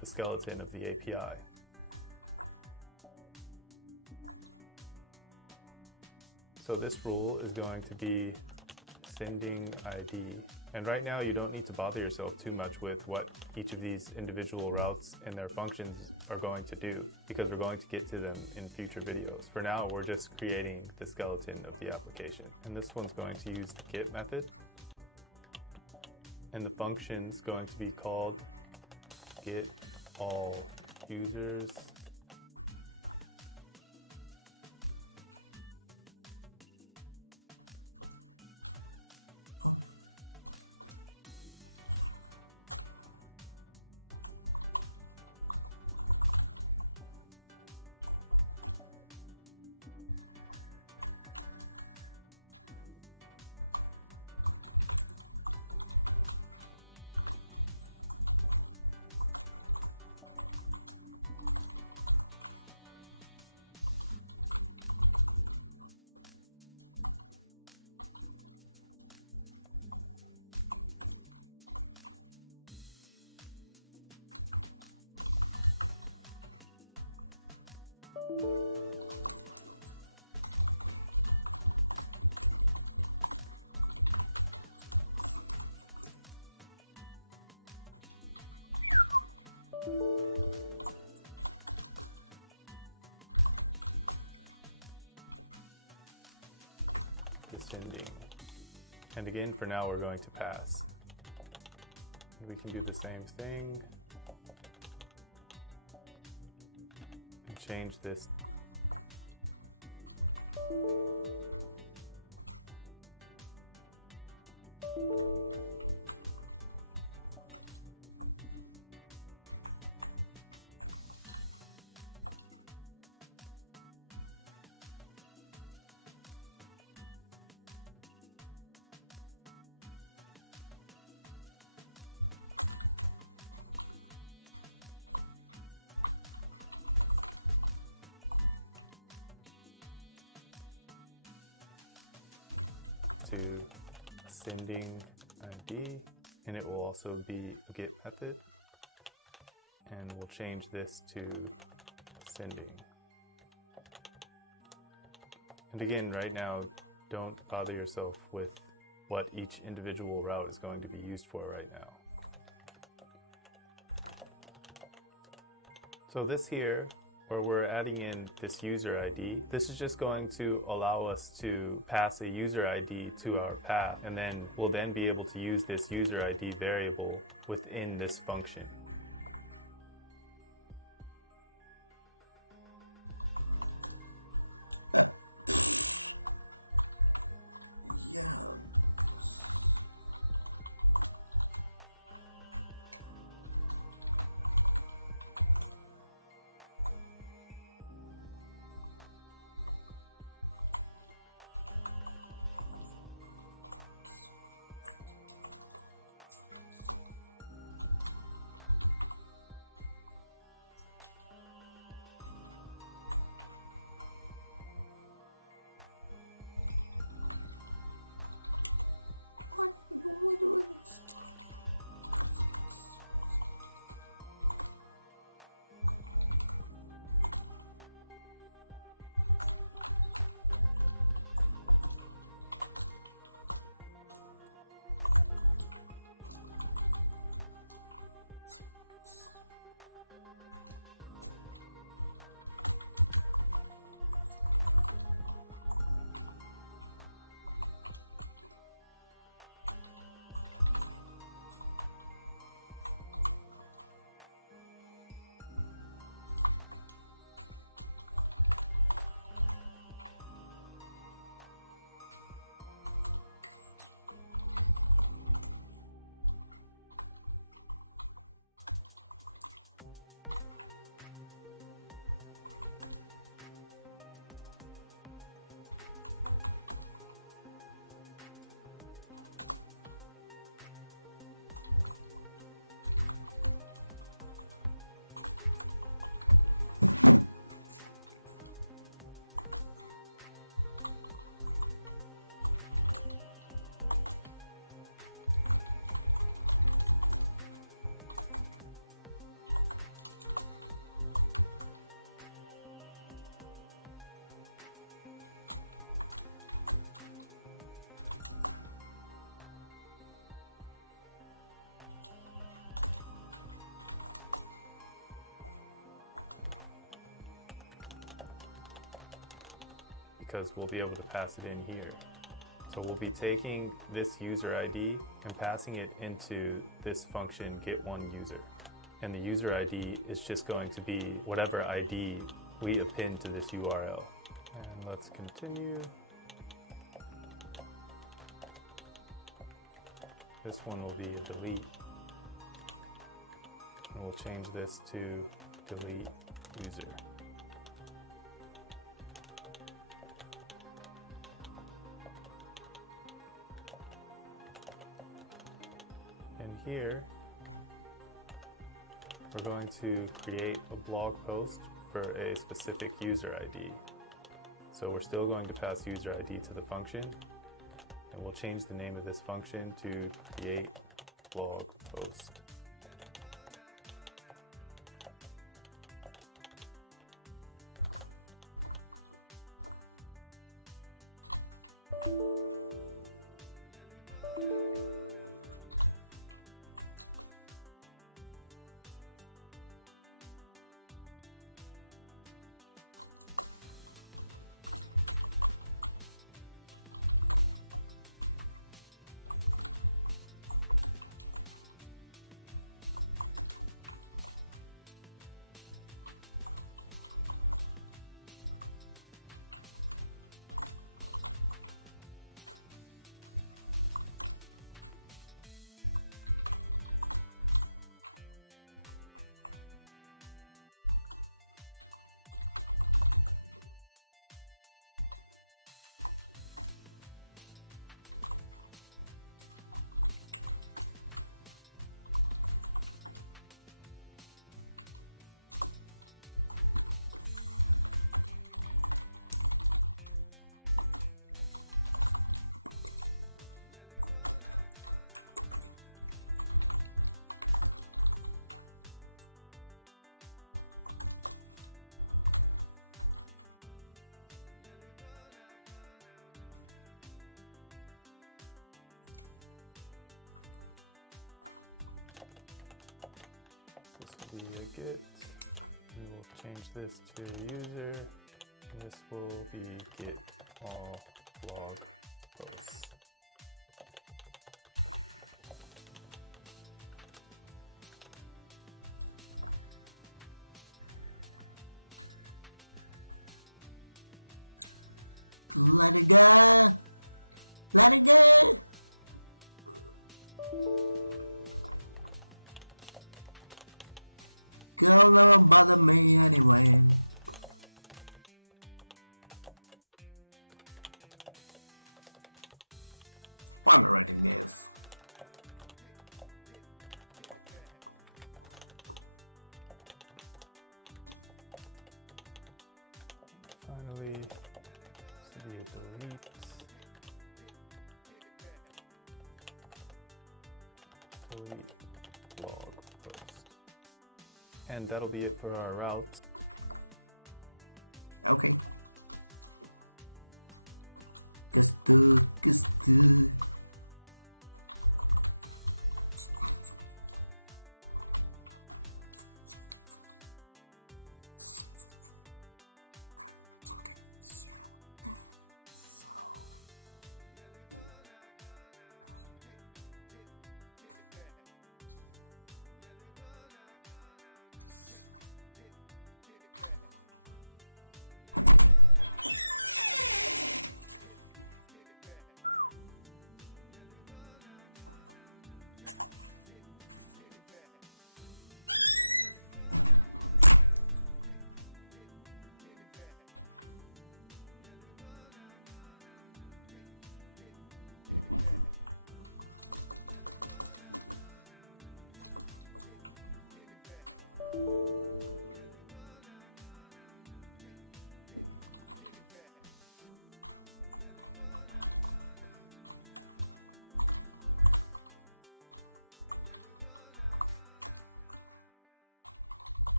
the skeleton of the API. So this rule is going to be sending ID. And right now you don't need to bother yourself too much with what each of these individual routes and their functions are going to do, because we're going to get to them in future videos. For now, we're just creating the skeleton of the application. And this one's going to use the get method. And the function is going to be called get all users sending. And again, for now, we're going to pass. We can do the same thing and change this. To sending ID, and it will also be a get method, and we'll change this to sending. And again, right now, don't bother yourself with what each individual route is going to be used for right now. So this here, where we're adding in this user ID, this is just going to allow us to pass a user ID to our path, and then we'll then be able to use this user ID variable within this function. Yeah. we doing this? because we'll be able to pass it in here. So we'll be taking this user ID and passing it into this function getOneUser. And the user ID is just going to be whatever ID we append to this URL. And let's continue. This one will be a delete. And we'll change this to delete user. And here, we're going to create a blog post for a specific user ID. So we're still going to pass user ID to the function, and we'll change the name of this function to create blog post. This will be a get. We will change this to user. And this will be get all blog posts. Let it go. Let it go. Girl never bother me anyway. Why am I writing this? Finally, this will be a delete. delete log post. And that'll be it for our routes. Okay. Good.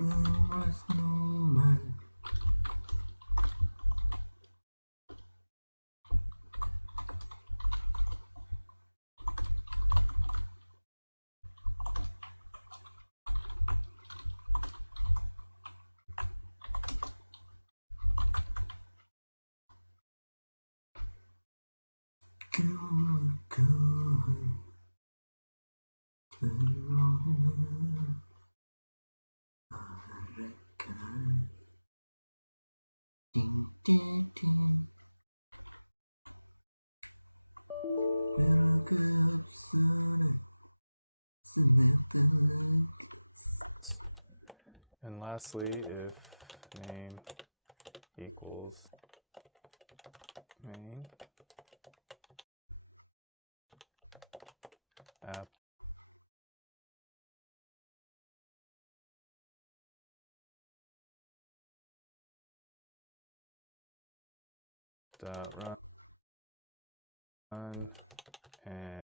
was no man. Ding, ding, ding. And lastly, if name equals main app dot run and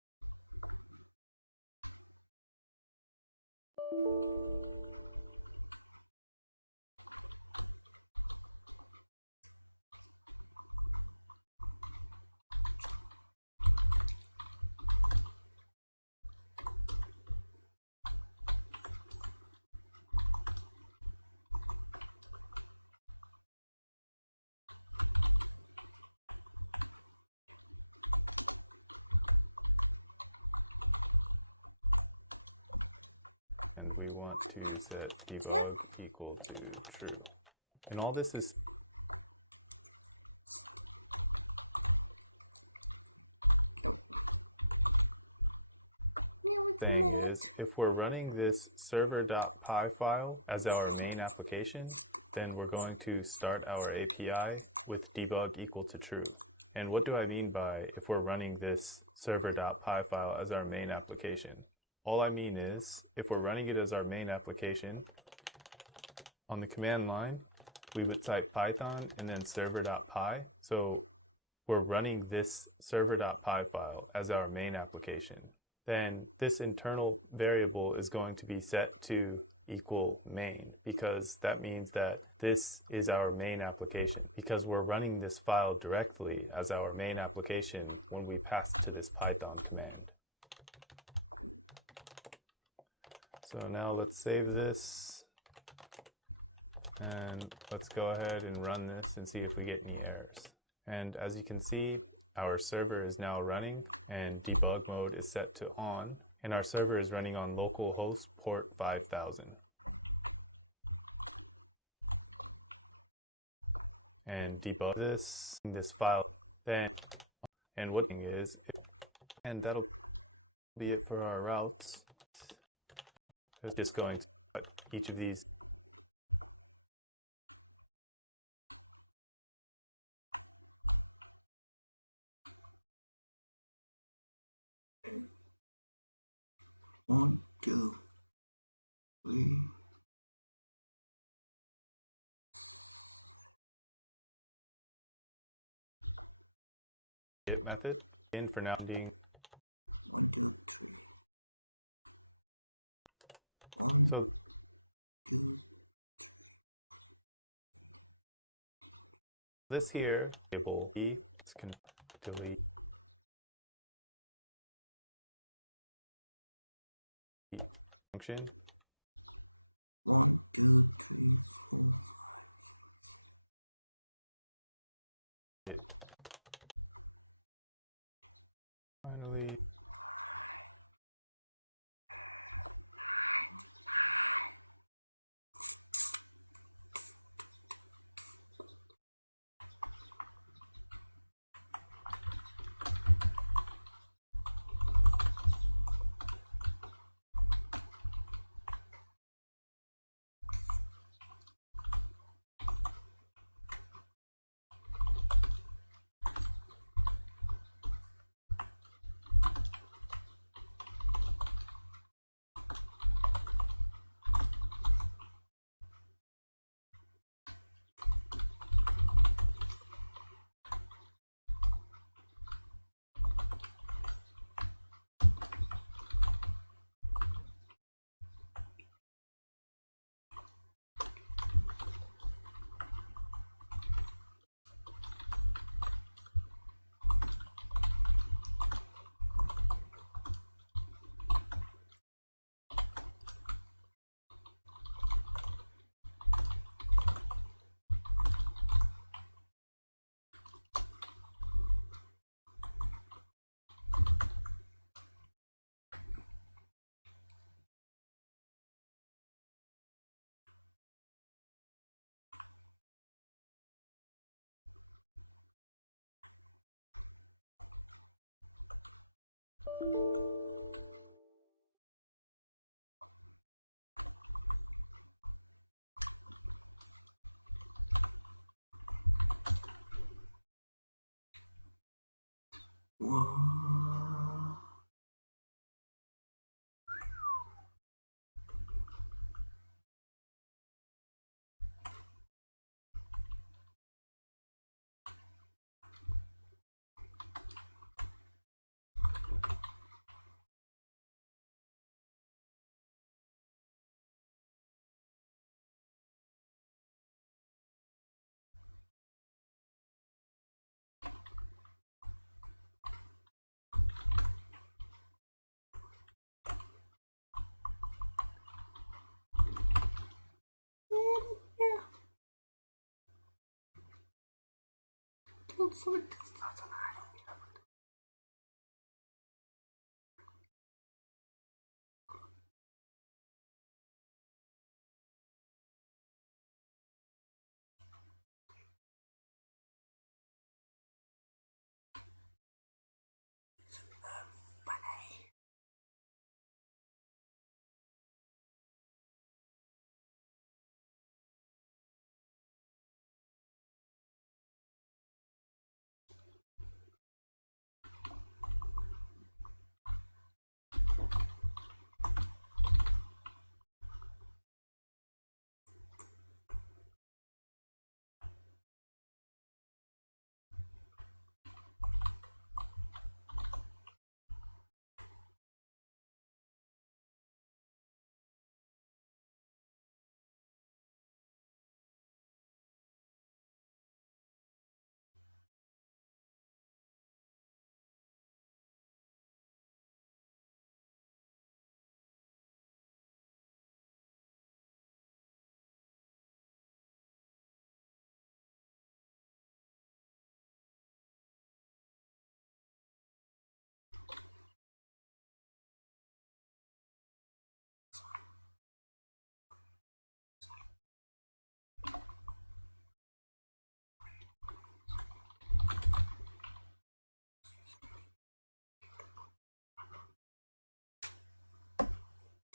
we want to set debug equal to true. And all this is thing is, if we're running this server.py file as our main application, then we're going to start our API with debug equal to true. And what do I mean by if we're running this server.py file as our main application? All I mean is, if we're running it as our main application, on the command line, we would type Python and then server.py. So we're running this server.py file as our main application. Then this internal variable is going to be set to equal main, because that means that this is our main application, because we're running this file directly as our main application when we pass it to this Python command. So now let's save this and let's go ahead and run this and see if we get any errors. And as you can see, our server is now running and debug mode is set to on, and our server is running on localhost port 5000. And debug this file then, and what is, and that'll be it for our routes. It's just going to put each of these One, two, three. get method in for now being 1, 2, 3. 1, so 2. this here table E can delete function 1, 2, 3, 4, 5. finally Whoa.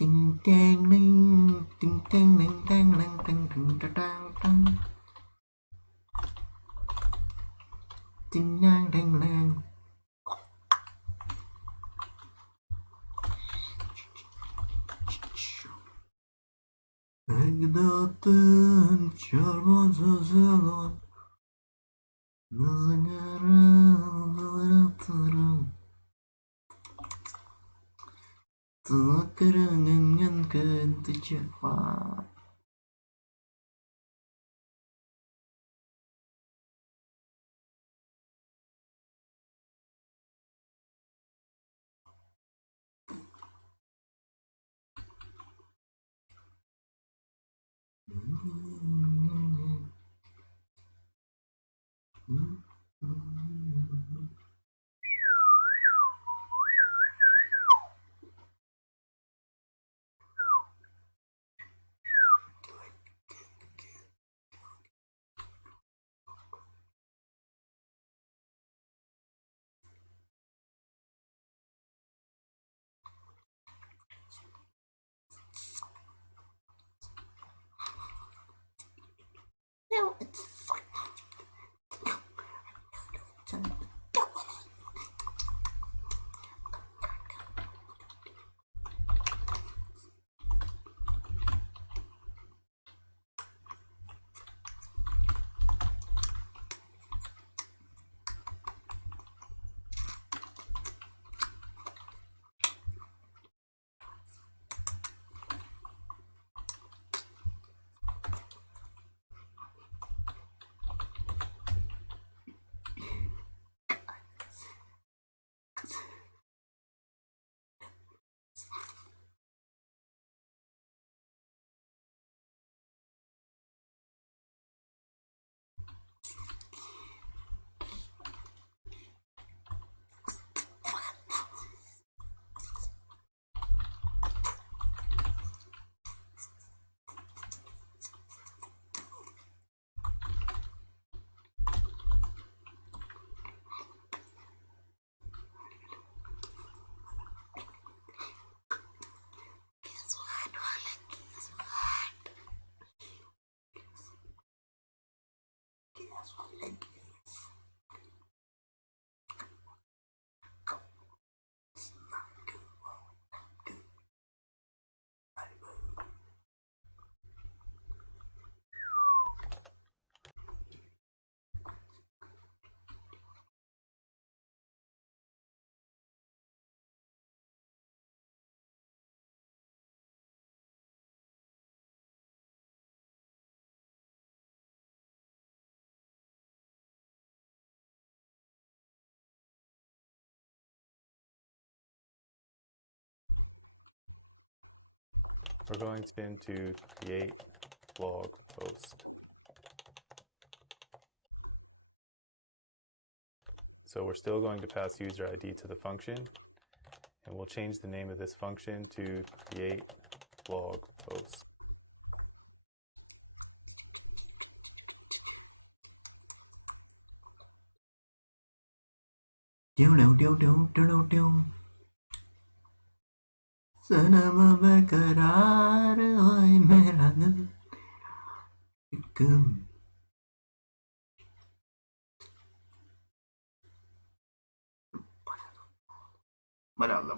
Ding dang ding, ding dang ding dang dang ding ding da dang dang, ding dang ding dang. Egdatın çarpıcı zaman, nazarım, tılaklarının kıntıcı var. No, it's we're going to spin to create log host. So we're still going to pass user ID to the function, and we'll change the name of this function to create log host. सनम बेकरार होए मेरा दिल कम बना दो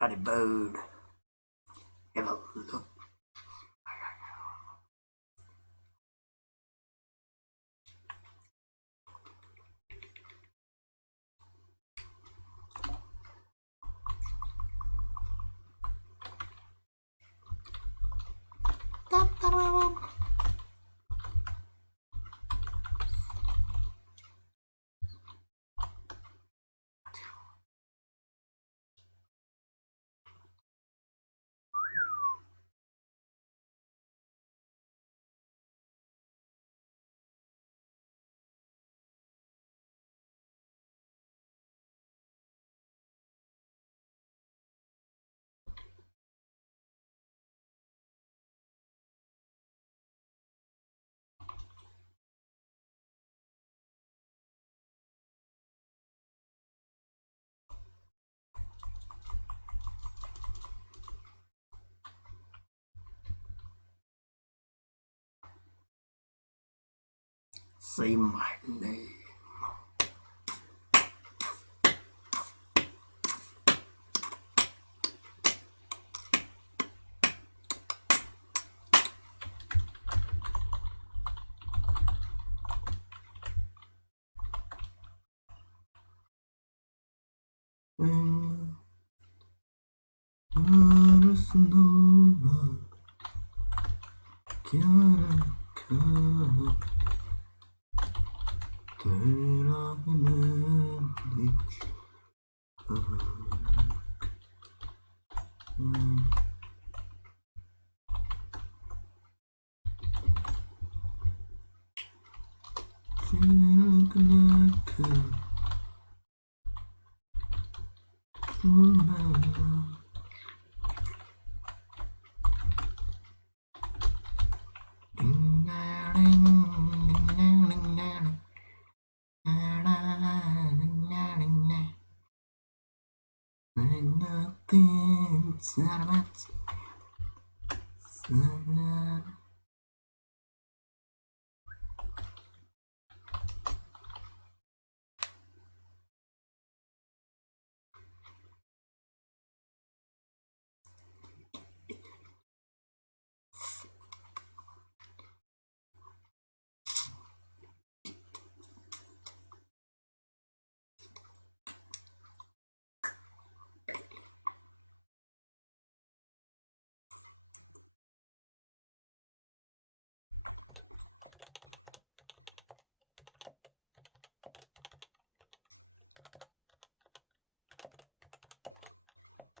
Bloody bird. Have a look. Say my name.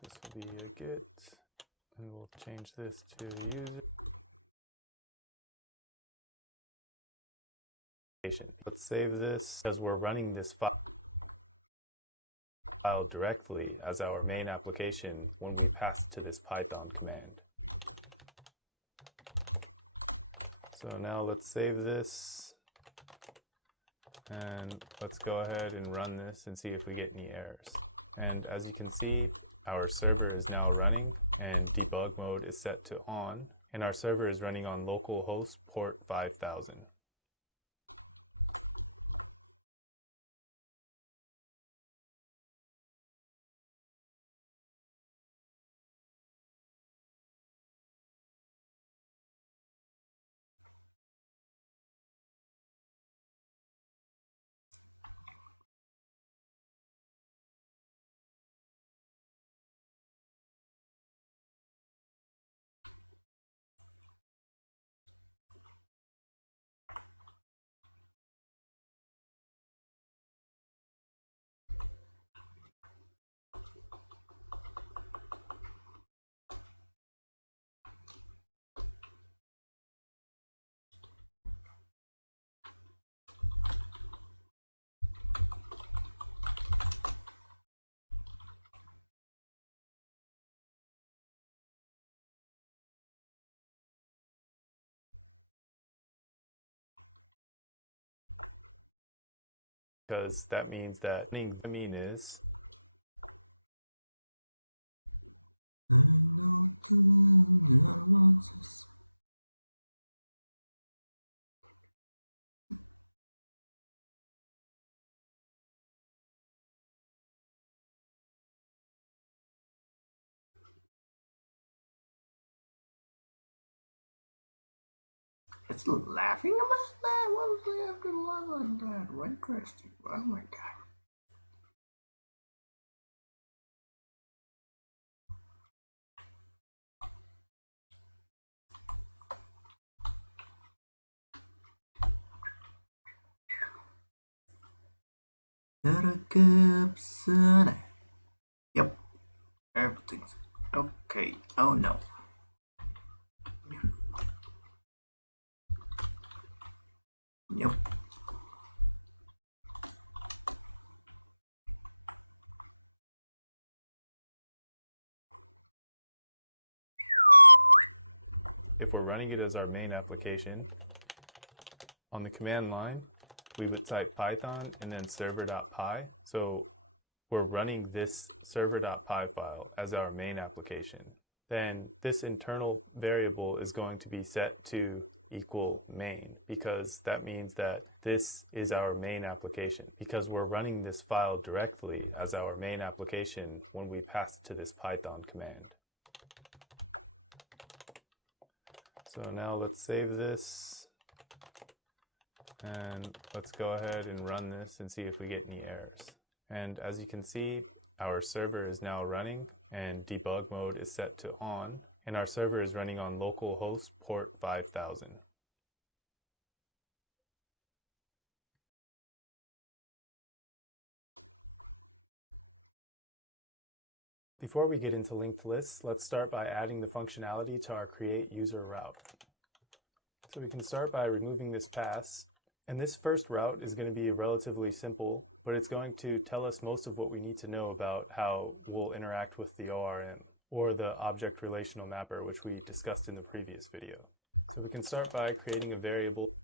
This will be a get, and we'll change this to user. Let's save this as we're running this file directly as our main application when we pass it to this Python command. So now let's save this, and let's go ahead and run this and see if we get any errors. And as you can see, our server is now running and debug mode is set to on, and our server is running on localhost port 5000. because that means that mean is It's laughing about that? What was they have to laugh at that? What interesting. Oh my god. Yep, everything's okay. Oh no. Yep. if we're running it as our main application. On the command line, we would type Python and then server.py. So we're running this server.py file as our main application. Then this internal variable is going to be set to equal main, because that means that this is our main application, because we're running this file directly as our main application when we pass it to this Python command. So now let's save this and let's go ahead and run this and see if we get any errors. And as you can see, our server is now running and debug mode is set to on, and our server is running on localhost port 5000. Before we get into linked lists, let's start by adding the functionality to our create user route. So we can start by removing this pass. And this first route is going to be relatively simple, but it's going to tell us most of what we need to know about how we'll interact with the ORM, or the object relational mapper, which we discussed in the previous video. So we can start by creating a variable.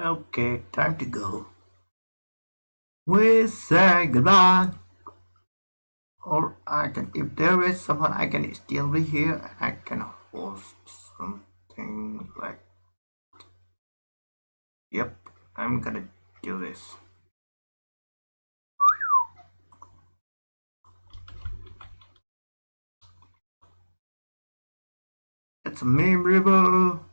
Okay, time to go. We say goodbye. Or I can, if there is someone, I can still be here and I can host something like. Yep, I'm gonna do this. It's memorable.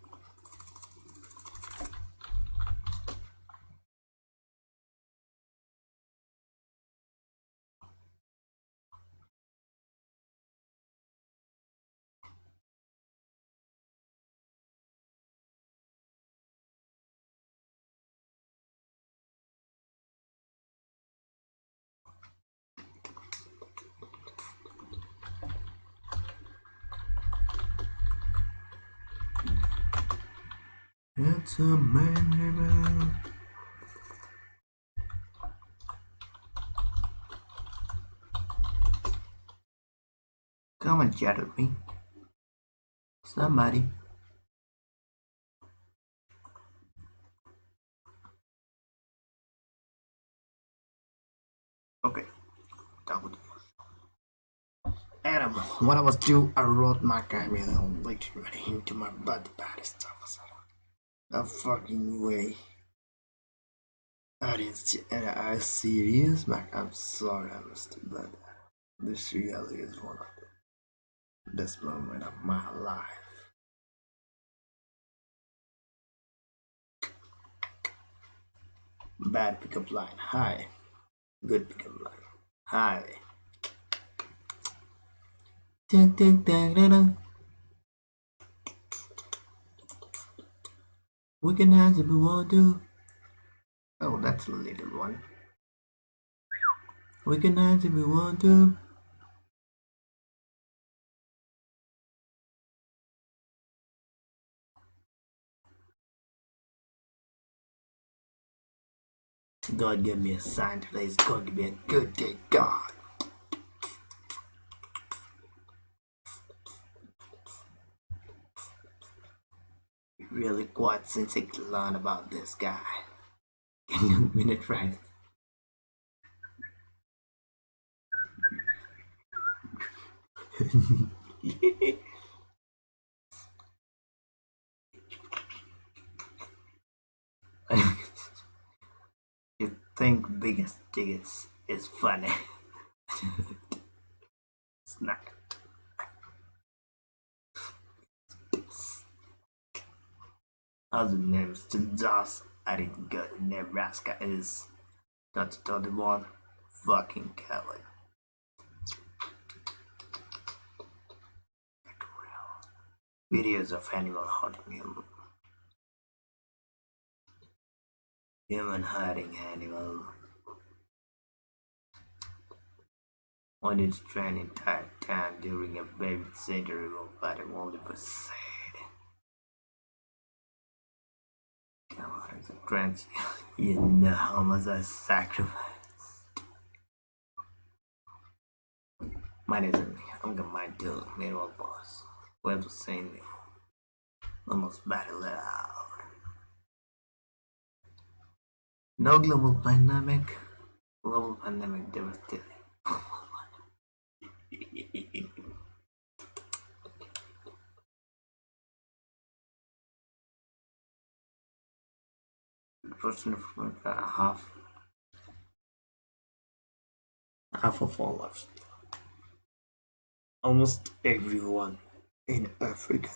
It's a memorable. Come and chat with me. Somebody. Okay, talk with you. Adam, when I was due, I wrote my camera literally into my body stuff. A fucking way. I didn't see, I serious, Mac. I'm sorry, I missed it, but this really is one of the best moments of my life. Bad pickup line. Hi. Good pickup line. Hi. We can dance if we want to. Oh, that's a little one. We can dance if we want to. God gave me a sign today. It's going to be a good day, God. Really quiet since I could learn about this guy. Can you minute right? You think biggest diggers is funny. It's not. Other names to Josh I didn't go to Nebraska is Dr. 31 fucking coward. Videos of animal hunting human hurting animal. On its train entire time during a babysitter party only for sad. Come on, it's a trans. You know how much I sacrificed. Mine isn't me. I'm gonna mind too. Meanwhile, boss. We have to say me. Almost battle it out. No global pandemic. Global pandemic devastating. Percent from half of all lives. Almost everyone in Africa.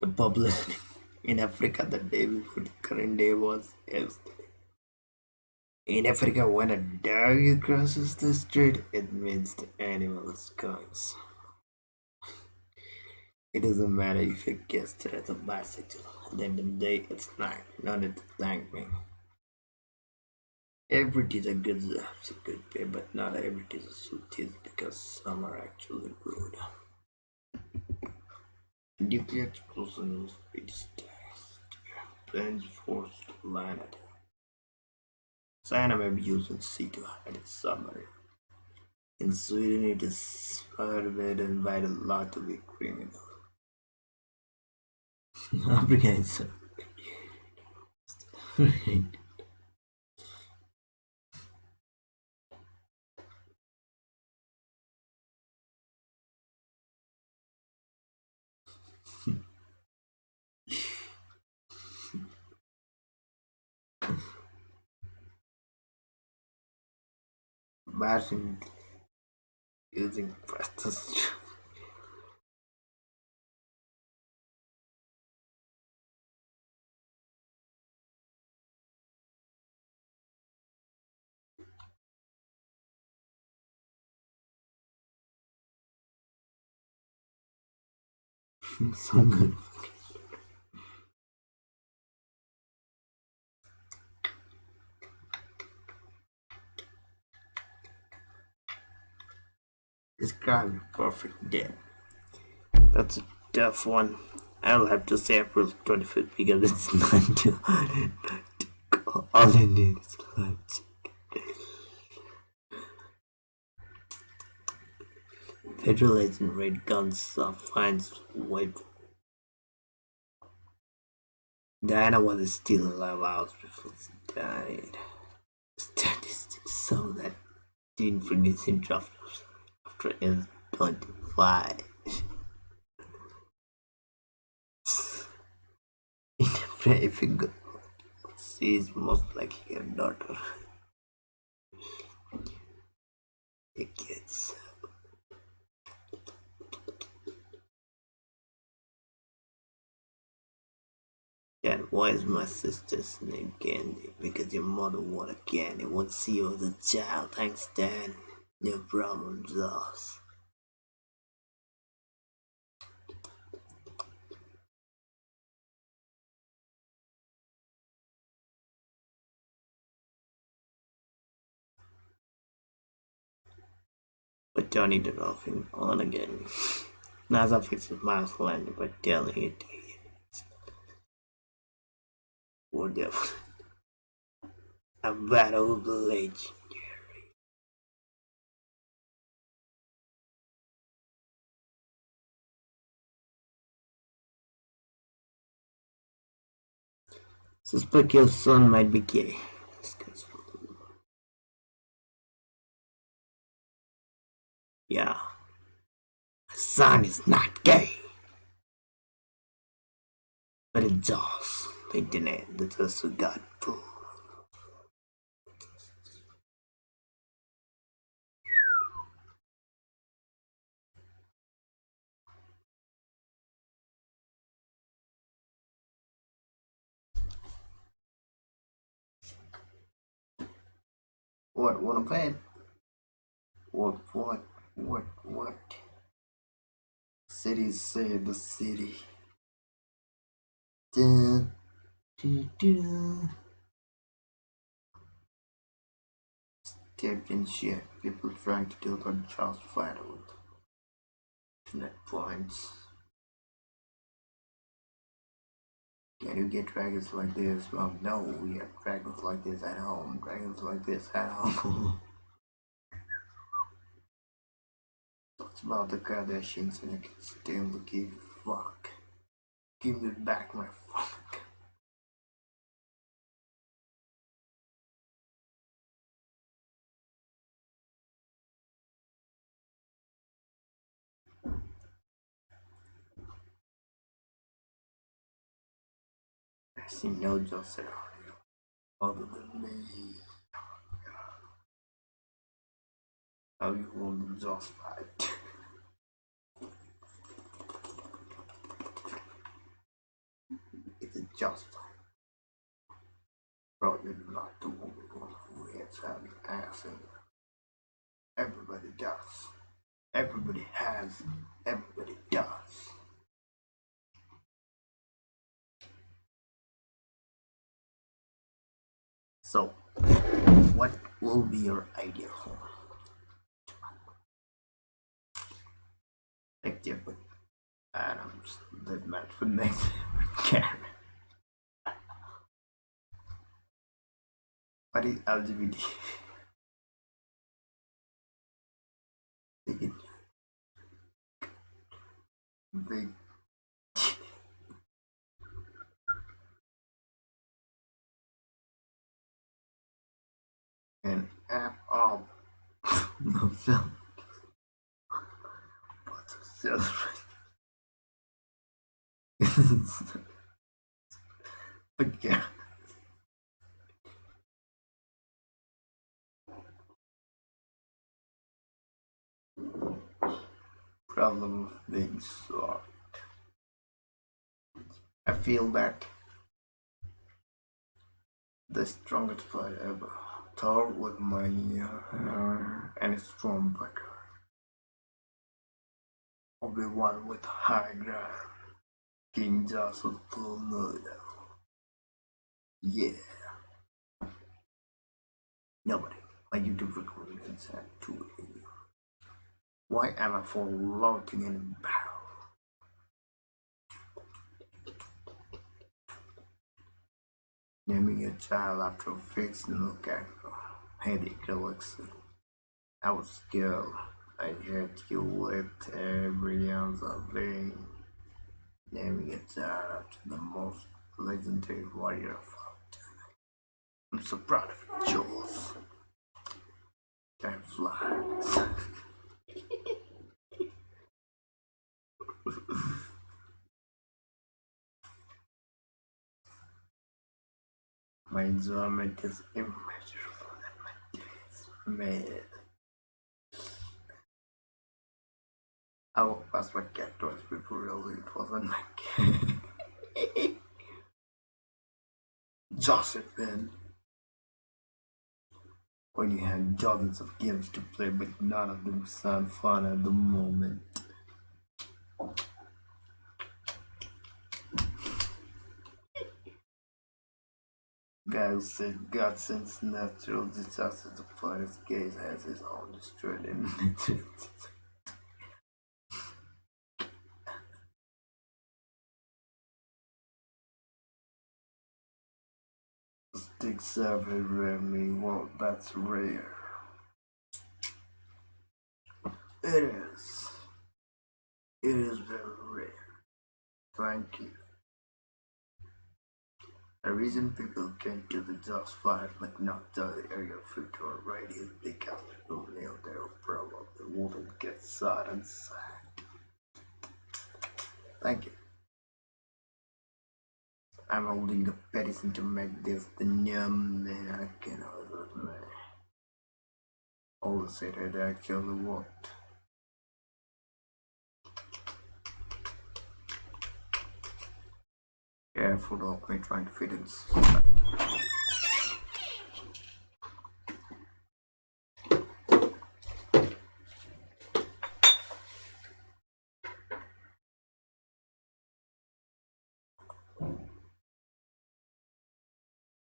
The population in Africa the day before the current day was yesterday. In Africa, when a dog crosses the street, it means the animal is going. It doesn't matter if you guessed it as a bicycle. At the end of the day, it's night. Not to thank me. Every tea's a good job's a good pay, but not every tea's a suit tease because some are actually rude. Nuclear explosion was British test. Planes forced to land at China may be using sea to hide its submarine. In Sweden, it is forbidden by the law to be criminal. Africa is embarrassing using fastest. So good. Describe your perfect day. That's a tough one. I'll have to say April 25th because it's not too hard. All I need is lights. Federal agent raid guns fines wipe. Diana was still alive hours before she died. Statistics show that teen pregnancy dropped after age 25. If you go, she is most likely your daughter. It gets. Dad, why is my sister's name Candy? Because your mother wanted candy once she was a child. Thanks, Dad. No problem, Josh. But Johnny the Dolphin on again. NASA fixes Mars landing by telling it or devil. A battle of the legend. Suspect your son might be gay. Yeah, my son is not gay. But it does. The internet that also got fooled. What? Wanna play it? What? City said the city. Dun, dun, dun. Championship. People trying to do their jobs fight with internet points. Can you get dragons like this? Well, no, we have dragons like this at home. Dragons like this at home. Talks about the Kardashians and I can still give a fuck. Give me back my fuck. I see no jokes around here other than me. How you want the just fight? It's a just fight. Bro, you're not the only one who has having ass in there. Everybody does. Everybody has. Everybody does. So, what will be your ideal home? Except with Adams, that match for next Karen. What is LGBT? Big, big, and app up. No film. But to celebrate. But yeah. Problem of being short. I feel that the strongest fight ever. Thor with my and Stormbreaker. Obi-Wan with high ground. King Joss with full murder. Yeah. Nobody. My YouTube recordings at 2 a.m. Why am I floating in a barrel? Naming a child after a fictional character. Headache Galaxy. I was scared. I had you with every ounce of being. Naming a child after the most legendary warrior of all time. I'm so proud of you, Jules. Time flies. My enjoyment is immeasurable and my days made. I walked past my cat twice before realizing it wasn't my cat. Josephine. When you had dozens of games to play but none of them sound fun at the moment. Guys said God sends natural disasters to fight his case has his own destroyed image. Sticks everywhere, me. Well, that's rare. It is. It is very rare. Thank you. The reason people came to the dust fight like not the area filter already is because people knew they probably wouldn't get sad and sad. Thank you. I'm holding a petition to make this the new man I cannot admit. All the said it actually worked. Careful of me trying to fit in society.